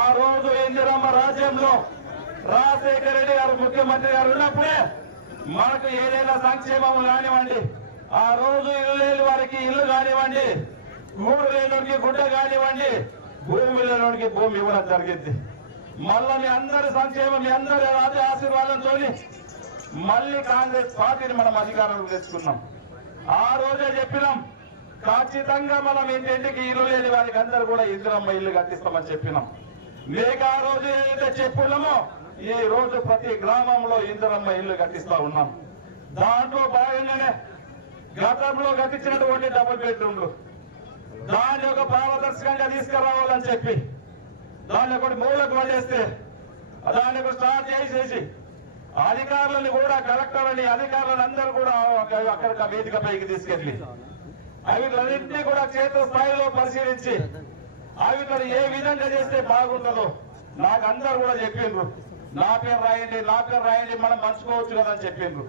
ఆ రోజు ఇందిరమ్మ రాజ్యంలో రాజశేఖర రెడ్డి గారు ముఖ్యమంత్రి గారు ఉన్నప్పుడే మనకు ఏదైనా సంక్షేమం కానివ్వండి, ఆ రోజు ఇల్లు లేని వారికి ఇల్లు కానివ్వండి, గూడు లేనోడికి గుడ్డ కానివ్వండి, భూమి లేనోడికి భూమి ఇవ్వడం జరిగింది. మళ్ళా మీ అందరి సంక్షేమం మీ అందరి ఆశీర్వాదంతో మళ్ళీ కాంగ్రెస్ పార్టీని మనం అధికారంలో తెచ్చుకున్నాం. ఆ రోజే చెప్పినాం ఖచ్చితంగా మనం ఇంటింటికి ఇల్లు లేని వారికి అందరూ కూడా ఇందిరమ్మ ఇల్లు కట్టిస్తామని చెప్పినాం. లేక ఆ రోజు ఏదైతే చెప్పున్నామో ఈ రోజు ప్రతి గ్రామంలో ఇందిరమ్మ ఇల్లు కట్టిస్తా ఉన్నాం. దాంట్లో భాగంగానే గతంలో కట్టించినటువంటి డబుల్ బెడ్రూమ్లు దాన్ని ఒక పారదర్శకంగా తీసుకురావాలని చెప్పి దాన్ని ఒకటి మూలకు పడేస్తే దాన్ని ఒక స్టార్ట్ చేసేసి అధికారులను కూడా కలెక్టర్ అని అధికారులను అందరూ కూడా అక్కడ వేదిక పైకి తీసుకెళ్లి అవిట్లన్నింటినీ కూడా క్షేత్ర స్థాయిలో పరిశీలించి అవిట్లను ఏ విధంగా చేస్తే బాగుంటుందో నాకు అందరూ కూడా చెప్పిండ్రు. నా పేరు రాయండి మనం పంచుకోవచ్చు కదా అని చెప్పిండ్రు.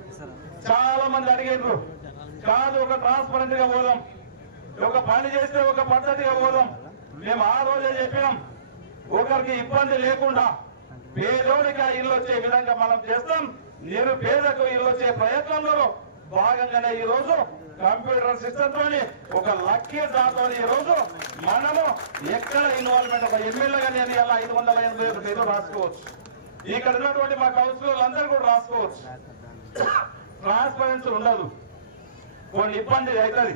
చాలా మంది అడిగిండ్రు, కాదు ఒక ట్రాన్స్పరెంట్ గా పోదాం, ఒక పని చేస్తే ఒక పద్ధతిగా పోదాం. మేము ఆ రోజే చెప్పినాం ఒకరికి ఇబ్బంది లేకుండా పేదోడికి ఆ ఇల్లు వచ్చే విధంగా మనం చేస్తాం. నిరుపేదకు ఇల్లు వచ్చే ప్రయత్నంలో భాగంగానే ఈ రోజు కంప్యూటర్ సిస్టమ్ తోని ఒక లక్కీ దాంతో ఈ రోజు మనము ఎక్కడ ఇన్వాల్వ్మెంట్ ఒక ఎమ్మెల్యే కానీ అని అలా 581 పేర్లు రాసుకోవచ్చు. ఇక్కడ ఉన్నటువంటి మా కౌన్సిలర్లు అందరూ కూడా రాసుకోవచ్చు. ట్రాన్స్పరెన్సీ ఉండదు, కొన్ని ఇబ్బంది అవుతుంది.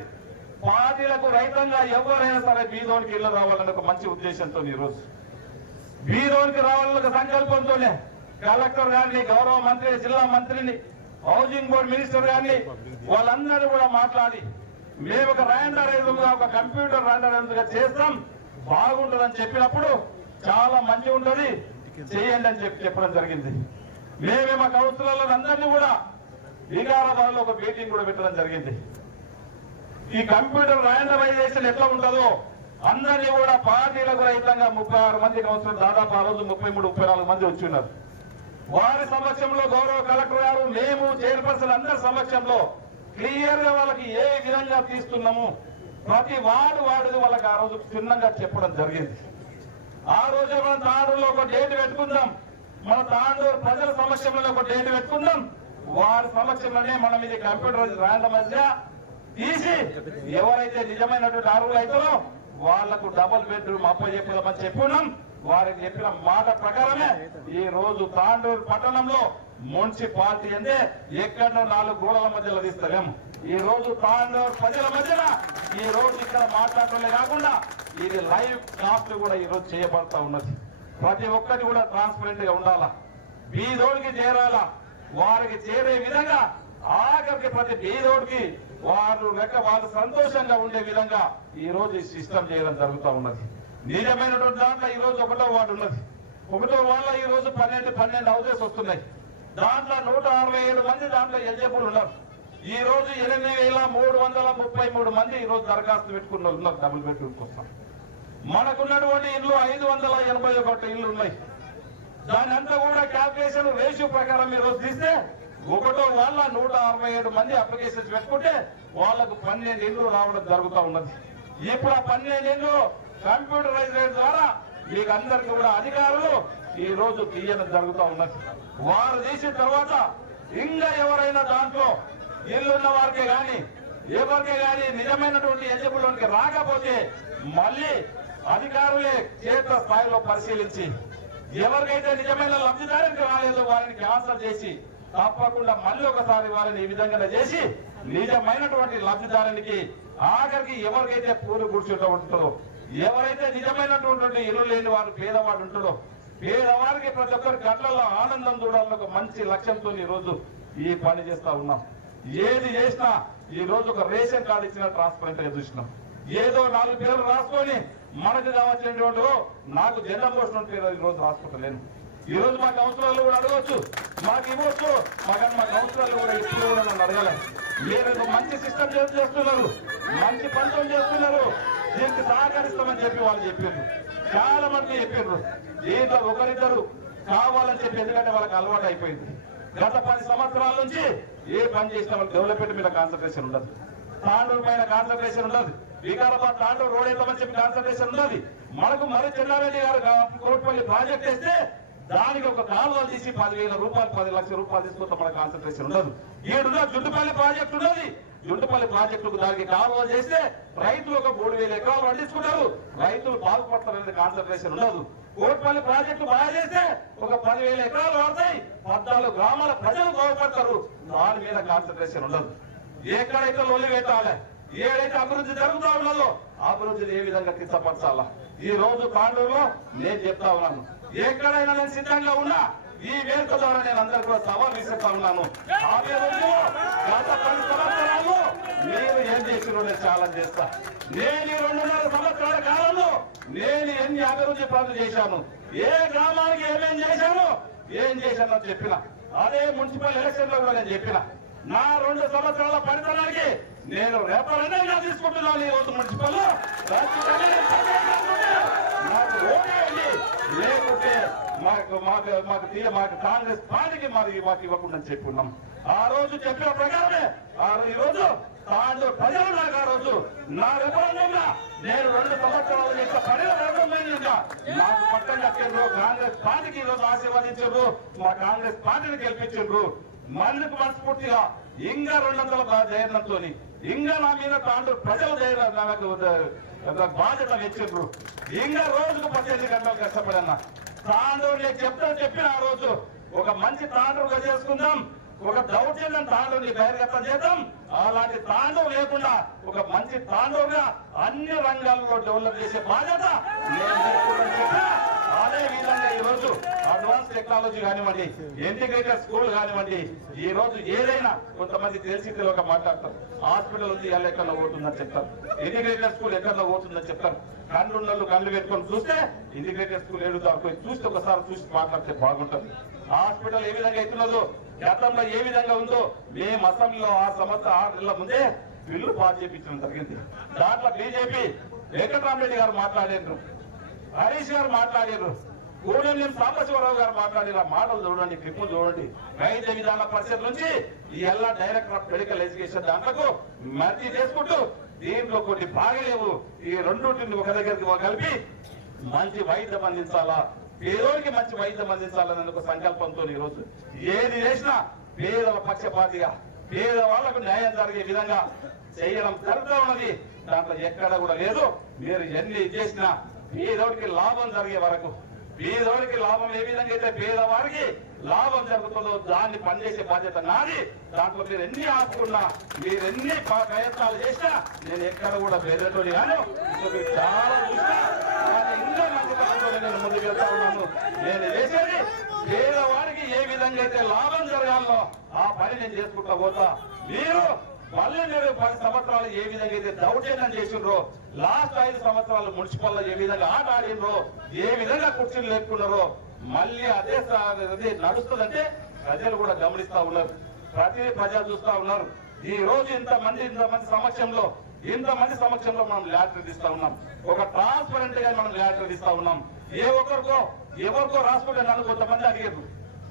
పార్టీలకు రైతంగా ఎవరైనా సరే బీదోనికి ఇల్లు రావాలని ఒక మంచి ఉద్దేశంతో ఈ రోజు బీదోనికి రావాలన్న సంకల్పంతోనే కలెక్టర్ గారిని, గౌరవ మంత్రి, జిల్లా మంత్రిని, హౌసింగ్ బోర్డు మినిస్టర్ గారిని వాళ్ళందరూ కూడా మాట్లాడి మేము ఒక ర్యాండరైజర్ గా ఒక కంప్యూటర్ ర్యాండరైజర్ గా చేస్తాం బాగుంటుందని చెప్పినప్పుడు చాలా మంచిగా ఉంటుంది చేయండి అని చెప్పడం జరిగింది. మేమే మా కౌన్సిలర్లను అందరినీ కూడా వికారాబాద్ లో ఒక మీటింగ్ కూడా పెట్టడం జరిగింది. ఈ కంప్యూటర్ ర్యాండమైజేషన్ ఎట్లా ఉంటుందో అందరినీ కూడా పార్టీలకు రహితంగా 36 మంది కౌన్సిలర్ దాదాపు ఆ రోజు 33-34 మంది వచ్చి ఉన్నారు. వారి సమక్షంలో గౌరవ కలెక్టర్ గారు మేము చైర్పర్సన్ అందరి సమక్షంలో క్లియర్ గా వాళ్ళకి ఏ విధంగా తీస్తున్నాము ప్రతి వార్డు వాళ్ళకి ఆ రోజు క్షుణ్ణంగా చెప్పడం జరిగింది. ఆ రోజే మనం తాండూరులో ఒక డేట్ పెట్టుకుందాం, మన తాండూరు ప్రజల సమక్షంలో ఒక డేట్ పెట్టుకుందాం. వారి సమక్షంలోనే మనం ఇది కంప్యూటర్ ర్యాండమైజ్ గా తీసి ఎవరైతే నిజమైనటువంటి అర్హులు అవుతారో వాళ్లకు డబుల్ బెడ్రూమ్ అప్పచెప్పమని చెప్పున్నాం. వారికి చెప్పిన మాట ప్రకారమే ఈ రోజు తాండూరు పట్టణంలో మున్సిపాలిటీ అంటే ఎక్కడో 4 గోడల మధ్యలో తీస్తారేమో ఈ రోజు తాండూరు ప్రజల మధ్యన ఈ రోజు ఇక్కడ మాట్లాడటమే కాకుండా ఇది లైవ్ కాస్ట్ కూడా ఈ రోజు చేయబడతా ఉన్నది. ప్రతి ఒక్కటి కూడా ట్రాన్స్పరెంట్ గా ఉండాలా, బీదోడికి చేరాలా, వారికి చేరే విధంగా ఆఖరికి ప్రతి బీదోడికి వారు సంతోషంగా ఉండే విధంగా ఈ రోజు ఈ సిస్టమ్ చేయడం జరుగుతూ ఉన్నది. నిజమైనటువంటి దాంట్లో ఈ రోజు 1వ వార్డు ఉన్నది. 1వ వార్డులో ఈ రోజు 12 హౌసెస్ వస్తున్నాయి. దాంట్లో 167 మంది దాంట్లో ఎలిజిబుల్ ఉన్నారు. ఈ రోజు 8,333 మంది ఈ రోజు దరఖాస్తు పెట్టుకున్న ఉన్నారు డబుల్ బెడ్రూమ్ కోసం. మనకున్నటువంటి ఇల్లు 581 ఇల్లు ఉన్నాయి. దాని అంతా కూడా క్యాల్కులేషన్ రేషియో ప్రకారం ఈ రోజు తీస్తే ఒకటో వాళ్ళ 167 మంది అప్లికేషన్స్ పెట్టుకుంటే వాళ్లకు 12 ఇల్లు రావడం జరుగుతూ ఉన్నది. ఇప్పుడు ఆ 12 ఇల్లు కంప్యూటరైజ్ ద్వారా మీకు అందరికీ కూడా అధికారులు ఈ రోజు తీయడం జరుగుతూ ఉన్నది. వారు తీసిన తర్వాత ఇంకా ఎవరైనా దాంట్లో ఇల్లున్న వారికే గాని ఎవరికే గాని నిజమైనటువంటి ఎలిజిబుల్లోకి రాకపోతే మళ్ళీ అధికారులే క్షేత్ర స్థాయిలో పరిశీలించి ఎవరికైతే నిజమైన లబ్ధిదారునికి రాలేదో వారిని క్యాన్సల్ చేసి తప్పకుండా మళ్ళీ ఒకసారి వారిని ఈ విధంగా చేసి నిజమైనటువంటి లబ్ధిదారునికి ఆఖరికి ఎవరికైతే పూలు కూర్చుంటూ ఎవరైతే నిజమైనటువంటి ఇల్లు లేని వారు పేదవాడు ఉంటాడో పేదవారికి ప్రతి ఒక్కరి గట్లలో ఆనందం చూడాలని ఒక మంచి లక్ష్యంతో ఈ రోజు ఈ పని చేస్తా ఉన్నాం. ఏది చేసినా ఈ రోజు ఒక రేషన్ కార్డు ఇచ్చిన ట్రాన్స్పరెంట్ గా చూసినాం. ఏదో 4 పేర్లు రాసుకొని మనకు కావాల్సినటువంటి నాకు జెండా పోషన్ ఉంటే ఈ రోజు రాసుకుంటలేను. ఈ రోజు మా కౌన్సిలర్లు కూడా అడగవచ్చు, మాకు ఇవ్వచ్చు, మా కౌన్సిలర్లు కూడా ఇప్పుడు కూడా నన్ను అడగలే. మీరు మంచి సిస్టమ్ చేస్తున్నారు, మంచి పనులు చేస్తున్నారు, దీనికి సహకరిస్తామని చెప్పి వాళ్ళు చెప్పారు. చాలా మంది చెప్పారు. దీంట్లో ఒకరిద్దరు కావాలని చెప్పి, ఎందుకంటే వాళ్ళకి అలవాటు అయిపోయింది. గత 10 సంవత్సరాల నుంచి ఏ పని చేసినా వాళ్ళకి డెవలప్మెంట్ మీద కాన్సన్ట్రేషన్ ఉండదు, తాండూరు పైన కాన్సన్ట్రేషన్ ఉండదు, వికారాబాద్ తాండూరు రోడ్ వేద్దామని చెప్పి కాన్సన్ట్రేషన్ ఉండదు. మనకు మరి చెన్నారెడ్డి గారు కోట్పల్లి ప్రాజెక్ట్ వేస్తే దానికి ఒక కాలువలు తీసి 10,000 రూపాయలు 10 లక్షల రూపాయలు తీసుకుంటే మన కాన్సన్ట్రేషన్ ఉండదు. ఏడున్న జుట్టుపల్లి ప్రాజెక్టు ఉన్నది, జుట్టుపల్లి ప్రాజెక్టుకు దానికి కాలువలు చేస్తే రైతులు ఒక 3,000 ఎకరాలు పండించుకుంటారు, రైతులు బాగుపడతారనే కాన్సన్ట్రేషన్ ఉండదు. కోట్పల్లి ప్రాజెక్టు బాగా చేస్తే ఒక 10,000 ఎకరాలు పడతాయి, 14 గ్రామాల ప్రజలు బాగుపడతారు, దాని మీద కాన్సన్ట్రేషన్ ఉండదు. ఎక్కడైతే లొల్లి పెట్టాలి, ఏడైతే అభివృద్ధి జరుగుతూ ఉన్నదో అభివృద్ధిని ఏ విధంగా తీర్చపరచాలా ఈ రోజు తాండూరులో నేను చెప్తా ఉన్నాను. ఎక్కడైనా నేను సిద్ధంగా ఉన్నా ఈ వేదిక ద్వారా నేను అందరికీ కూడా సవాల్ విసిస్తా ఉన్నాను. గత 10 సంవత్సరాలు మీరు ఏం చేసినో నేను ఛాలెంజ్ చేస్తా. నేను ఈ 2.5 సంవత్సరాల కాలంలో నేను ఎన్ని అభివృద్ధి పనులు చేశాను, ఏ గ్రామానికి ఏం చేశానో చెప్పిన. అదే మున్సిపల్ ఎలక్షన్ లో కూడా నేను చెప్పిన. నా 2 సంవత్సరాల పనితనానికి నేను రెఫరెండంగా తీసుకుంటున్నాను. ఈ రోజు మున్సిపల్ నాకు ఓటేయండి, లేకుంటే మాకు కాంగ్రెస్ పార్టీకి మాకు ఇవ్వకుండా చెప్పుకున్నాం. ఆ రోజు చెప్పిన ప్రకారమే ఈ రోజు తాండూరు ప్రజలు నాకు ఆ రోజు నా రెఫరెండంగా నేను 2 సంవత్సరాలు చేసిన పనిలో రెఫరెండంగా నాకు పట్టం కట్టిండ్రు. కాంగ్రెస్ పార్టీకి ఈ రోజు ఆశీర్వదించారు, మా కాంగ్రెస్ పార్టీని గెలిపించారు. మళ్ళీకి మనస్ఫూర్తిగా ఇంకా 200 ధైర్యంతో ఇంకా నా మీద తాండూరు ప్రజలు నాకు బాధ్యత ఇచ్చిండ్రు. ఇంకా రోజుకు 18 గంటలు కష్టపడన్నా తాండూరు చెప్పిన ఆ రోజు ఒక మంచి తాండూరుగా చేసుకుందాం, ఒక దౌర్జన్యం తాండూరుని బహిర్గతం చేద్దాం. అలాంటి తాండూరు లేకుండా ఒక మంచి తాండూరుగా అన్ని రంగాల్లో డెవలప్ చేసే బాధ్యత అదే విధంగా ఈ రోజు అడ్వాన్స్ టెక్నాలజీ కానివ్వండి, ఇంటిగ్రేటెడ్ స్కూల్ కానివ్వండి, ఈ రోజు ఏదైనా కొంతమంది తెలిసి తెలియక మాట్లాడతారు. హాస్పిటల్ ఉంది ఎలా ఎక్కడ పోతుందని చెప్తారు, ఇంటిగ్రేటెడ్ స్కూల్ ఎక్కడ పోతుందని చెప్తారు. కళ్ళు పెట్టుకొని చూస్తే ఇంటిగ్రేటెడ్ స్కూల్ ఏడుతారు చూస్తే ఒకసారి చూసి మాట్లాడితే బాగుంటుంది. హాస్పిటల్ ఏ విధంగా అవుతున్నదో గతంలో ఏ విధంగా ఉందో మేము అసెంబ్లీలో 6 నెలల ముందే బిల్లు పాస్ చేయించడం జరిగింది. దాంట్లో బీజేపీ వెంకటరామరెడ్డి గారు మాట్లాడారు, హరీష్ గారు మాట్లాడారు, కూడెం సాంబశివరావు గారు మాట్లాడిన మాటలు చూడండి, క్లిప్లు చూడండి. వైద్య విధాన పరిషత్ నుంచి ఈ ఎల్లా డైరెక్టర్ ఆఫ్ మెడికల్ ఎడ్యుకేషన్ దాంట్లో మర్జీ చేసుకుంటూ దీంట్లో కొన్ని బాగలేవు, ఈ రెండింటిని ఒక దగ్గరికి కలిపి మంచి వైద్యం అందించాలా, పేదోడికి మంచి వైద్యం అందించాలనే ఒక సంకల్పంతో ఈ రోజు ఏది చేసినా పేదల పక్షపాతిగా పేదవాళ్లకు న్యాయం జరిగే విధంగా చేయడం జరుగుతూ ఉన్నది. దాంట్లో ఎక్కడ కూడా లేదు. మీరు ఎన్ని చేసినా పేదోడికి లాభం జరిగే వరకు, పేదోడికి లాభం ఏ విధంగా అయితే పేదవారికి లాభం జరుగుతుందో దాన్ని పనిచేసే బాధ్యత నాది. దాంట్లో మీరు ఎన్ని ఆపుకున్నా, మీరు ఎన్ని ప్రయత్నాలు చేసినా నేను ఎక్కడ కూడా పేదోడి గాను చాలా చూసినా ఇంకా మంచి పద్ధతిలో నేను ముందుకు వెళ్తా ఉన్నాను. నేను చేసేది పేదవారికి ఏ విధంగా అయితే లాభం జరగాలో ఆ పని నేను చేసుకుంటా పోతా. మీరు మళ్ళీ మీరు 10 సంవత్సరాలు ఏ విధంగా అయితే దౌర్జన్యం చేసిండ్రో, లాస్ట్ 5 సంవత్సరాలు మున్సిపల్ లో ఏ విధంగా ఆట ఆడిండ్రో, ఏ విధంగా కుర్చీలు లేపుకున్నారో మళ్ళీ అదే నడుస్తుందంటే ప్రజలు కూడా గమనిస్తా ఉన్నారు. ప్రజలు చూస్తా ఉన్నారు. ఈ రోజు ఇంతమంది సమక్షంలో మనం ల్యాటర్ ఇస్తా ఉన్నాం. ఒక ట్రాన్స్పరెంట్ గా మనం ల్యాటర్ ఇస్తా ఉన్నాం. ఎవరికో రాసుకుంటే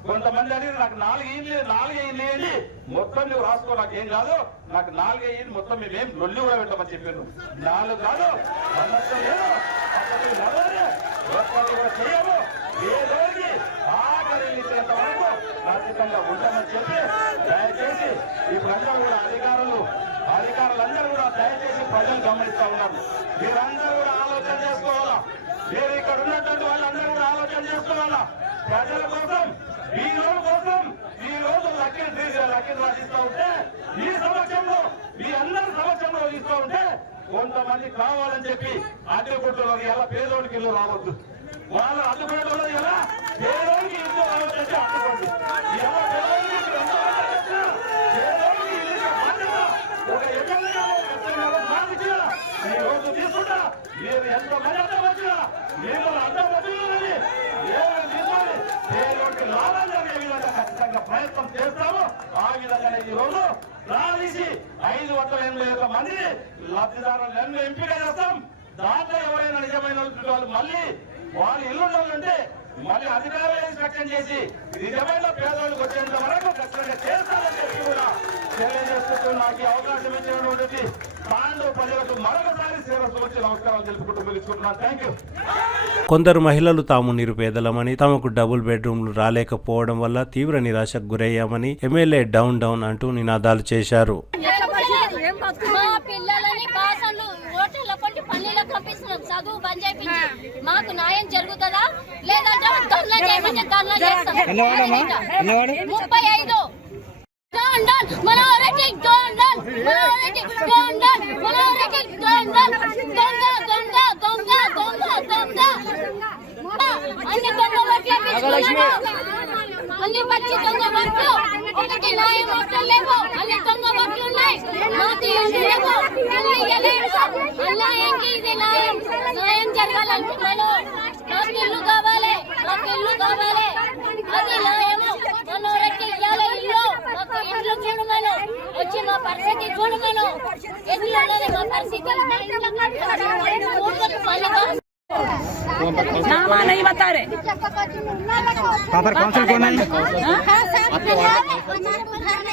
కొంతమంది అడిగారు, నాకు 4 ఇళ్ళు ఇవ్వండి, మొత్తం నువ్వు రాసుకో, నాకు ఏం కాదు, నాకు 4 ఇళ్ళు మొత్తం మేమేం లొల్లి కూడా పెట్టమని చెప్పాను. 4 కాదు, సమస్య లేదు, చేయము, ఏదోకి ఆఖరి ఇచ్చేంత వరకు ఖచ్చితంగా ఉంటామని చెప్పి దయచేసి ఇప్పుడందరూ కూడా అధికారులందరూ కూడా దయచేసి ప్రజలు గమనిస్తా ఉన్నారు. మీరందరూ కూడా ఆలోచన చేసుకోవాలా, మీరు ఇక్కడ ఉన్నటువంటి వాళ్ళందరూ కూడా ఆలోచన చేసుకోవాలా. ప్రజల కోసం, ఈ రోజు లక్కీ రాసిస్తా ఉంటే, మీ అందరి సమక్షంలో ఇస్తూ ఉంటే కొంతమంది కావాలని చెప్పి అడ్డుకుంటున్నారు. ఎలా పేదోడికి ఇల్లు రావద్దు, వాళ్ళు అడ్డుకునేటోళ్ళు ఎలా పేదోడికి ఇల్లు రావద్దంటే అడ్డుకోండి. ఎలా పేదోడికి ఒక ఎమ్మెల్యేగా ఈ రోజు తీసుకుంటా, మీరు ఎంత మంది అడ్డం వచ్చినా మిమ్మల్ని అడ్డం వచ్చిందని ఏమైనా తీసుకోండి, పేదోడికి లాభం జరిగే విధంగా ఖచ్చితంగా ప్రయత్నం చేస్తాము. ఆ విధంగానే ఈ రోజు రాసి 581 మంది లబ్ధిదారులను ఎంపిక చేస్తాం. దాంట్లో ఎవరైనా నిజమైన వాళ్ళు మళ్ళీ వాళ్ళు ఇల్లు ఉండాలంటే మళ్ళీ అధికారులు ఇన్స్ట్రక్షన్ చేసి నిజమైన పేదవాళ్ళకి వచ్చేంత వరకు ఖచ్చితంగా చేస్తారని చెప్పి కూడా తెలియజేస్తూ నాకు అవకాశం ఇచ్చినటువంటి తాండూ ప్రజలకు మరొకసారి శిరస్సు వచ్చి నమస్కారాలు తెలుపుకుంటూ పిలుచుకుంటున్నాను. Thank you. కొందరు మహిళలు తాము నిరుపేదలమని, తమకు డబుల్ బెడ్రూమ్లు రాలేకపోవడం వల్ల తీవ్ర నిరాశకు గురయ్యామని ఎమ్మెల్యే డౌన్ అంటూ నినాదాలు చేశారు. మా పిల్లలని బాసలు హోటళ్ళ పండి పల్లెలకు పంపిస్తున్నాం, చదువు బంద్ చేయించి మాకు న్యాయం జరుగుతుందా లేదంటే ధర్నా చేయమంటే ధర్నా చేస్తాం. 35 అన్ని పచ్చి దొంగ బట్లు, ఒకటి న్యాయం ఓట్లు లేవు, అన్ని దొంగ బట్లు ఉన్నాయి, మాకు ఇల్లు లేవు, ఇల్లు ఇవ్వలేదు. అన్యాయంకి ఇది న్యాయం జరగాలనుకున్నాను. నాకు ఇల్లు కావాలి, అది న్యాయము. మనోరెడ్డి ఇవ్వాలి ఇల్లు, మాకు ఇల్లు చూడమను, వచ్చి మా పరిస్థితి చూడమను, ఎట్లా ఉన్నది మా పరిస్థితి. नामा नहीं बता रहे।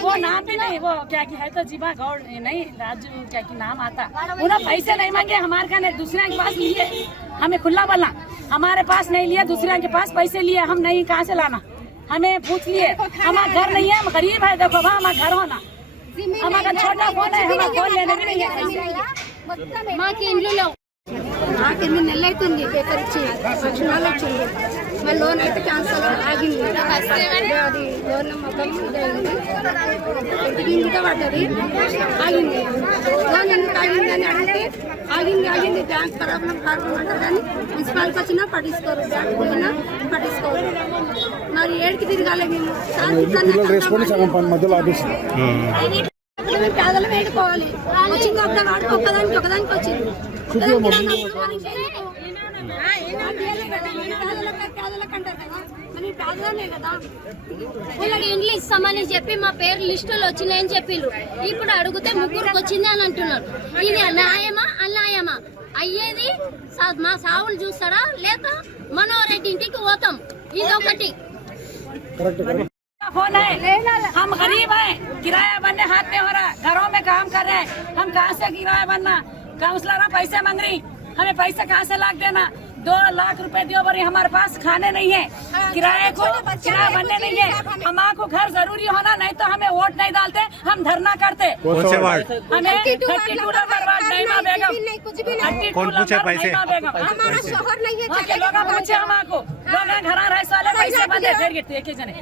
वो नाम भी नहीं, वो क्या की है तो जीवा गौड़ नहीं, राजू क्या की नाम आता। उन्होंने पैसे नहीं मांगे हमारे का, दूसरे के पास लिए, हमें खुला बोला, हमारे पास नहीं लिया, दूसरे के पास पैसे लिए, हम नहीं कहाँ से लाना, हमें पूछ लिए। हमारा घर नहीं है, हम गरीब है, देखो वहाँ हमारा घर होना, हमारा छोटा फोन है, हमारा फोन लेने भी नहीं है पैसे। माँ की इंड्लो నాకు 8 నెలలు అవుతుంది పేపర్ ఇచ్చి, లక్షణాలు వచ్చింది. మరి లోన్ అయితే క్యాన్సల్ ఆగింది, అది లోన్ మొత్తం ఇంటికి పడ్డది, ఆగింది. లోన్ ఎందుకు ఆగిందని అడిగితే ఆగింది బ్యాంక్ ప్రాబ్లం అంటారు, కానీ మున్సిపాలిటీకి వచ్చినా పట్టించుకోరు, బ్యాంక్ పోయినా పట్టించుకోరు. మరి ఏడికి తిరగాలి మేము, పేదలు వేడుకోవాలి. వచ్చింది ఒకదానికి వచ్చింది, వీళ్ళకి ఇండ్లు ఇస్తామని చెప్పి మా పేరు లిస్టులో వచ్చినాయని చెప్పిండ్రు. ఇప్పుడు అడిగితే 3 వచ్చింది అని అంటున్నారు. ఇది న్యాయమా అన్యాయమా? అయ్యేది మా సావులు చూస్తారా లేక మనోరెడ్డి ఇంటికి పోతాం, ఇదొకటి. फोन है, हम गरीब हैं, किराया बनने हाथ में हो रहा, घरों में काम कर रहे हैं, हम कहाँ से किराया बनना? काउंसलर पैसे मांग रही, हमें पैसे कहाँ से लाख देना? 2 लाख रुपए दियो बरी, हमारे पास खाने नहीं है, किराया बनने नहीं है। हमारे घर जरूरी होना, नहीं तो हमें वोट नहीं डालते, हम धरना करते। हमें 32 नंबर वार्ड नईमा बेगम, 32 नंबर नईमा बेगम, हमारा शहर नहीं है। लोग पूछे हमको, लोग घर रहे वाले पैसे बंदे, फिर जने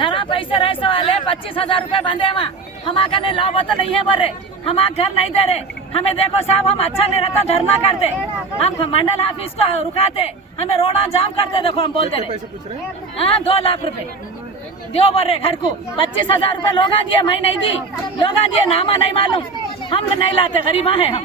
घर पैसे रहे वाले 25,000 रुपए बंदे वहाँ, हमारा ने लाभ तो नहीं है बरे, हमारा घर नहीं दे रहे। हमें देखो साहब, हम अच्छा नहीं रहता, धरना करते, हम मंडल ऑफिस को रुकाते, हमें रोड़ा जाम करते। देखो हम बोलते रहे, हाँ 2 लाख रुपए दो बरे घर को, 25,000 रुपए लोग दिए, मैं नहीं दी, लोग दिए, नामा नहीं मालूम, हम नहीं लाते, गरीबा है हम।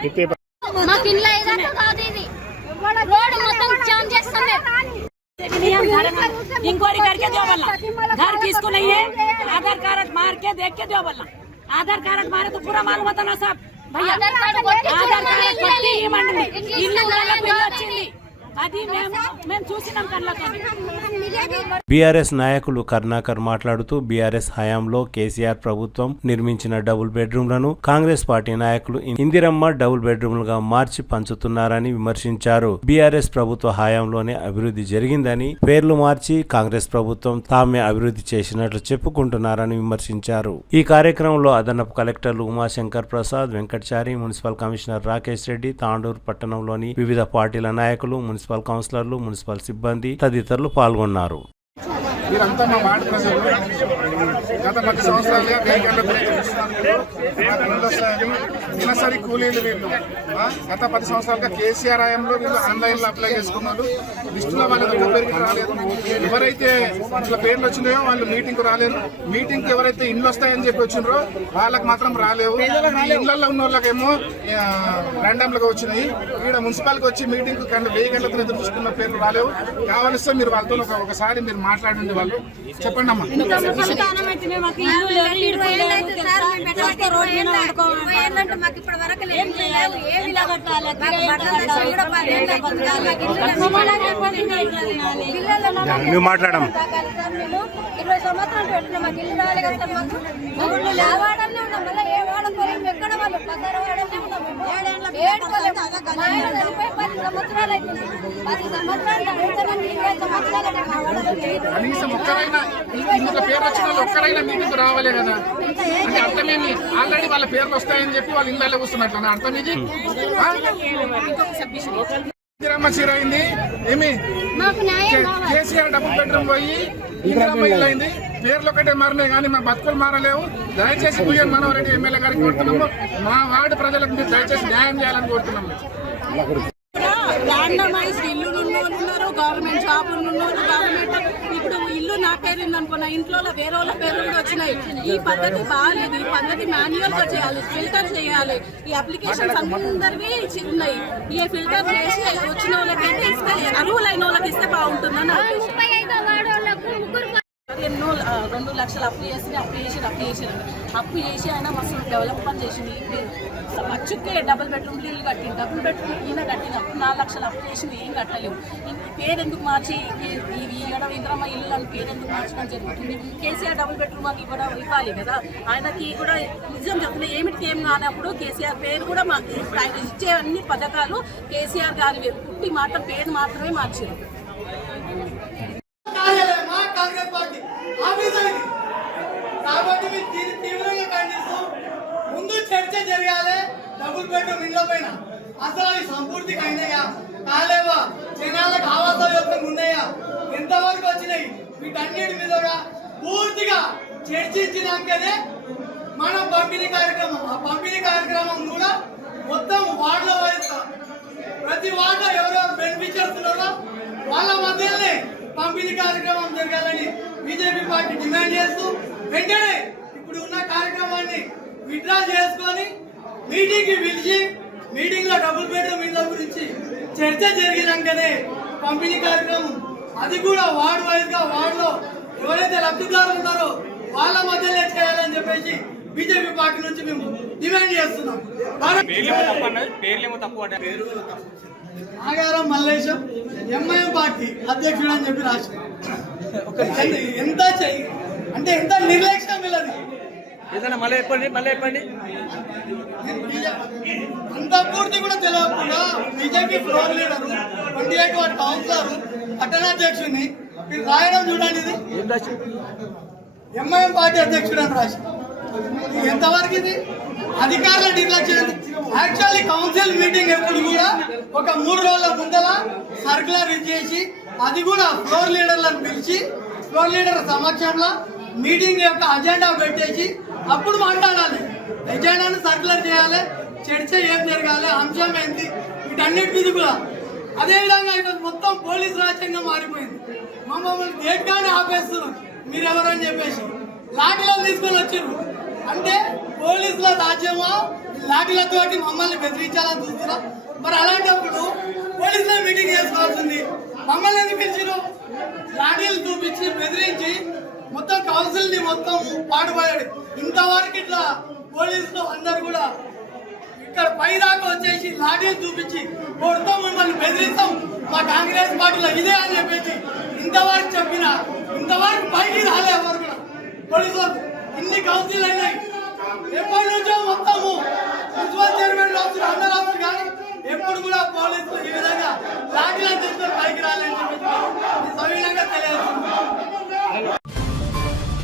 इंक्वायरी करके दो बल्ला, घर किसको नहीं है, आधार कार्ड मार के देख के दो बल्ला, आधार कार्ड हमारे तो पूरा मालूम होता ना साहब भैया आधार कार्ड కొట్టి आधार कार्ड చూడండి, కొట్టి ఇల్లు ఇవ్వండి ఇల్లు ఇల్లు ఇల్లు వాళ్ళ పిల్ల వచ్చింది అది మేము చూసినాం కళ్ళతో బీఆర్ఎస్ నాయకులు కరుణాకర్ మాట్లాడుతూ బీఆర్ఎస్ హయాంలో కేసీఆర్ ప్రభుత్వం నిర్మించిన డబుల్ బెడ్రూమ్లను కాంగ్రెస్ పార్టీ నాయకులు ఇందిరమ్మ డబుల్ బెడ్రూమ్లుగా మార్చి పంచుతున్నారని విమర్శించారు. బీఆర్ఎస్ ప్రభుత్వ హయాంలోనే అభివృద్ధి జరిగిందని, పేర్లు మార్చి కాంగ్రెస్ ప్రభుత్వం తామే అభివృద్ధి చేసినట్లు చెప్పుకుంటున్నారని విమర్శించారు. ఈ కార్యక్రమంలో అదనపు కలెక్టర్లు ఉమాశంకర్ ప్రసాద్, వెంకటచారి, మున్సిపల్ కమిషనర్ రాకేష్ రెడ్డి, తాండూరు పట్టణంలోని వివిధ పార్టీల నాయకులు, మున్సిపల్ కౌన్సిలర్లు, మున్సిపల్ సిబ్బంది తదితరులు పాల్గొన్నారు. మీరంతా మా వార్డు ప్రజలు గత 10 సంవత్సరాలుగా వేగంగా దినసరి కూలీలు వీళ్ళు గత 10 సంవత్సరాలుగా కేసీఆర్ హయాంలో వీళ్ళు ఆన్లైన్లో అప్లై చేసుకున్నారు. లిస్టులో వాళ్ళ దగ్గర పేరుకి రాలేదు. ఎవరైతే ఇట్లా పేర్లు వచ్చినాయో వాళ్ళు మీటింగ్ రాలేదు. మీటింగ్కి ఎవరైతే ఇండ్లు వస్తాయని చెప్పి వచ్చినారో వాళ్ళకి మాత్రం రాలేవు. ఇళ్లలో ఉన్న వాళ్ళకేమో ర్యాండమ్లుగా వచ్చినాయి. ఇక్కడ మున్సిపాలిటీకి వచ్చి మీటింగ్ 1000 గంటలతో ఎదురు చూసుకున్న పేర్లు రాలేవు. కావాల్స్తే మీరు వాళ్ళతో ఒకసారి మీరు మాట్లాడండి. వాళ్ళు చెప్పండి అమ్మా. నువ్వు మాట్లాడమ్మా. 20 సంవత్సరాలు పెట్టిన మాకు ఇల్లు రాలే కదా సార్. మాకు లేవాడనే ఉన్నాం. మళ్ళీ ఏ వాడకోలేం ఎక్కడ వాళ్ళు పదహారు వాడనే ఉన్నాం. 7 10 సంవత్సరాలు అవుతుంది. 10 సంవత్సరాలు కనీసం ఒక్కరైనా ఇందులో పేరు వచ్చిన వాళ్ళు ఒక్కరైనా మీటింగ్ రావాలే కదా. అంటే అర్థమేమి ఆల్రెడీ వాళ్ళ పేర్లు వస్తాయని చెప్పి వాళ్ళు ఇళ్ళలో కూర్చున్నట్లు అర్థం ఇది. ఇందిరమ్మ చీర అయింది ఏమి కేసీఆర్ డబుల్ బెడ్రూమ్ పోయి ఇందిరమ్మ ఇల్లు అయింది. పేర్లు ఒకటే మారినాయి కానీ మా బతుకులు మారలేవు. దయచేసి భూయన్ మనోహర్ రెడ్డి ఎమ్మెల్యే గారికి కోరుతున్నాము. మా వార్డు ప్రజలకు మీరు దయచేసి న్యాయం చేయాలని కోరుతున్నాము. ర్యాండమైజ్ ఇల్లు ఉన్నారు, గవర్నమెంట్ జాబులు ఉన్నారు. గవర్నమెంట్ ఇప్పుడు ఇల్లు నా పేరు ఉందనుకున్నా, ఇంట్లో వేరే వాళ్ళ పేర్లు కూడా వచ్చినాయి. ఈ పద్ధతి బాగాలేదు. ఈ పద్ధతి మాన్యువల్ గా చేయాలి, ఫిల్టర్ చేయాలి. ఈ అప్లికేషన్స్ అందరివి ఉన్నాయి. ఈ ఫిల్టర్ చేసి వచ్చిన వాళ్ళకైతే ఇస్తే, అర్హులైన వాళ్ళకి ఇస్తే బాగుంటుందని ఎన్నో 2 లక్షలు అప్పు చేసి అయినా మస్తు డెవలప్మెంట్ చేసింది. అచ్చుకే డబుల్ బెడ్రూమ్ ఇల్లు కట్టింది. డబుల్ బెడ్రూమ్ ఈయన కట్టినప్పుడు 4 లక్షలు అప్పు చేసింది. ఏం కట్టలేవు. పేరు ఎందుకు మార్చి ఇంద్రమ్మ ఇల్లు అని పేరు ఎందుకు మార్చడం జరుగుతుంది? కేసీఆర్ డబుల్ బెడ్రూమ్ అని కూడా ఇవ్వాలి కదా. ఆయనకి కూడా నిజం చెప్తున్నా ఏమిటికి ఏం కానప్పుడు కేసీఆర్ పేరు కూడా ఆయన ఇచ్చే అన్ని పథకాలు కేసీఆర్ గారి పుట్టి మాత్రం పేరు మాత్రమే మార్చారు. కాంగ్రెస్ పార్టీ ఆఫీసర్కి కాబట్టి మీరు దీన్ని తీవ్రంగా ఖండిస్తూ ముందు చర్చ జరగాలి. డబుల్ బెడ్రూమ్ ఇండ్ల పైన అసలు అవి సంపూర్తిగా అయినాయా కాలేవా, జనాలకు ఆవాస వ్యవస్థ ఉన్నాయా, ఎంతవరకు వచ్చినాయి, వీటన్నిటి మీద పూర్తిగా చర్చించినాకనే మనం పంపిణీ కార్యక్రమం, ఆ పంపిణీ కార్యక్రమం కూడా మొత్తం వార్డులో వాయిస్తాం. ప్రతి వార్డులో ఎవరెవరు బెనిఫిషియర్స్ ఉన్నారో వాళ్ళ మధ్యనే పంపిణీ కార్యక్రమం జరగాలని బీజేపీ పార్టీ డిమాండ్ చేస్తూ వెంటనే ఇప్పుడు ఉన్న కార్యక్రమాన్ని విత్డ్రా చేసుకొని మీటింగ్కి పిలిచి మీటింగ్ లో డబుల్ బెడ్రూమ్ ఇళ్ళ గురించి చర్చ జరిగినాకనే పంపిణీ కార్యక్రమం, అది కూడా వార్డు వైజ్ గా వార్డులో ఎవరైతే లబ్ధిదారులు ఉన్నారో వాళ్ళ మధ్యలో చేయాలని చెప్పేసి బీజేపీ పార్టీ నుంచి మేము డిమాండ్ చేస్తున్నాం. నాగారం మల్లేశం ఎంఐఎం పార్టీ అధ్యక్షుడు అని చెప్పి రాశారు. ఎంత అంటే ఎంత నిర్లక్ష్యం వీళ్ళది. అంత పూర్తి కూడా తెలియకుండా BJP floor leader 28 ward councillor పట్టణాధ్యక్షుడిని మీరు రాయడం చూడండి. ఇది ఎంఐఎం పార్టీ అధ్యక్షుడు అని రాశారు. ఎంతవరకు ఇది అధికారుల నిర్లక్ష్యం. యాక్చువల్లీ కౌన్సిల్ మీటింగ్ ఎప్పుడు కూడా ఒక 3 రోజుల ముందల సర్కులర్ ఇచ్చేసి అది కూడా ఫ్లోర్ లీడర్లను పిలిచి ఫ్లోర్ లీడర్ సమక్షంలో మీటింగ్ యొక్క అజెండా పెట్టేసి అప్పుడు మాట్లాడాలి. ఎజెండాను సర్కులర్ చేయాలి, చర్చ ఏం జరగాలి, అంశం ఏంటి, వీటన్నిటి మీద కూడా. అదేవిధంగా ఈరోజు మొత్తం పోలీస్ రాజ్యంగా మారిపోయింది. మమ్మల్ని గేట్గానే ఆపేస్తున్నారు మీరెవరని చెప్పేసి లాఠీలను తీసుకొని వచ్చారు. అంటే పోలీసుల రాజ్యమా లాఠీలతో మమ్మల్ని బెదిరించాలని చూస్తున్నా. మరి అలాంటప్పుడు పోలీసుల మీటింగ్ చేసుకోవాల్సింది మమ్మల్ని ఎందుకు పిలిచిరు? లాఠీలు చూపించి బెదిరించి మొత్తం కౌన్సిల్ ని మొత్తం పాటుపడాడు. ఇంతవరకు ఇట్లా పోలీసులు అందరు కూడా ఇక్కడ పై దాకా వచ్చేసి లాఠీలు చూపించి కొడతాం, మిమ్మల్ని బెదిరిస్తాం, మా కాంగ్రెస్ పార్టీలో ఇదే అని చెప్పేసి ఇంతవరకు చెప్పినా ఇంతవరకు పైకి రాలే ఎవరు కూడా. పోలీసు ఇన్ని కౌన్సిల్ అయినాయి, ఎప్పటి నుంచో మొత్తము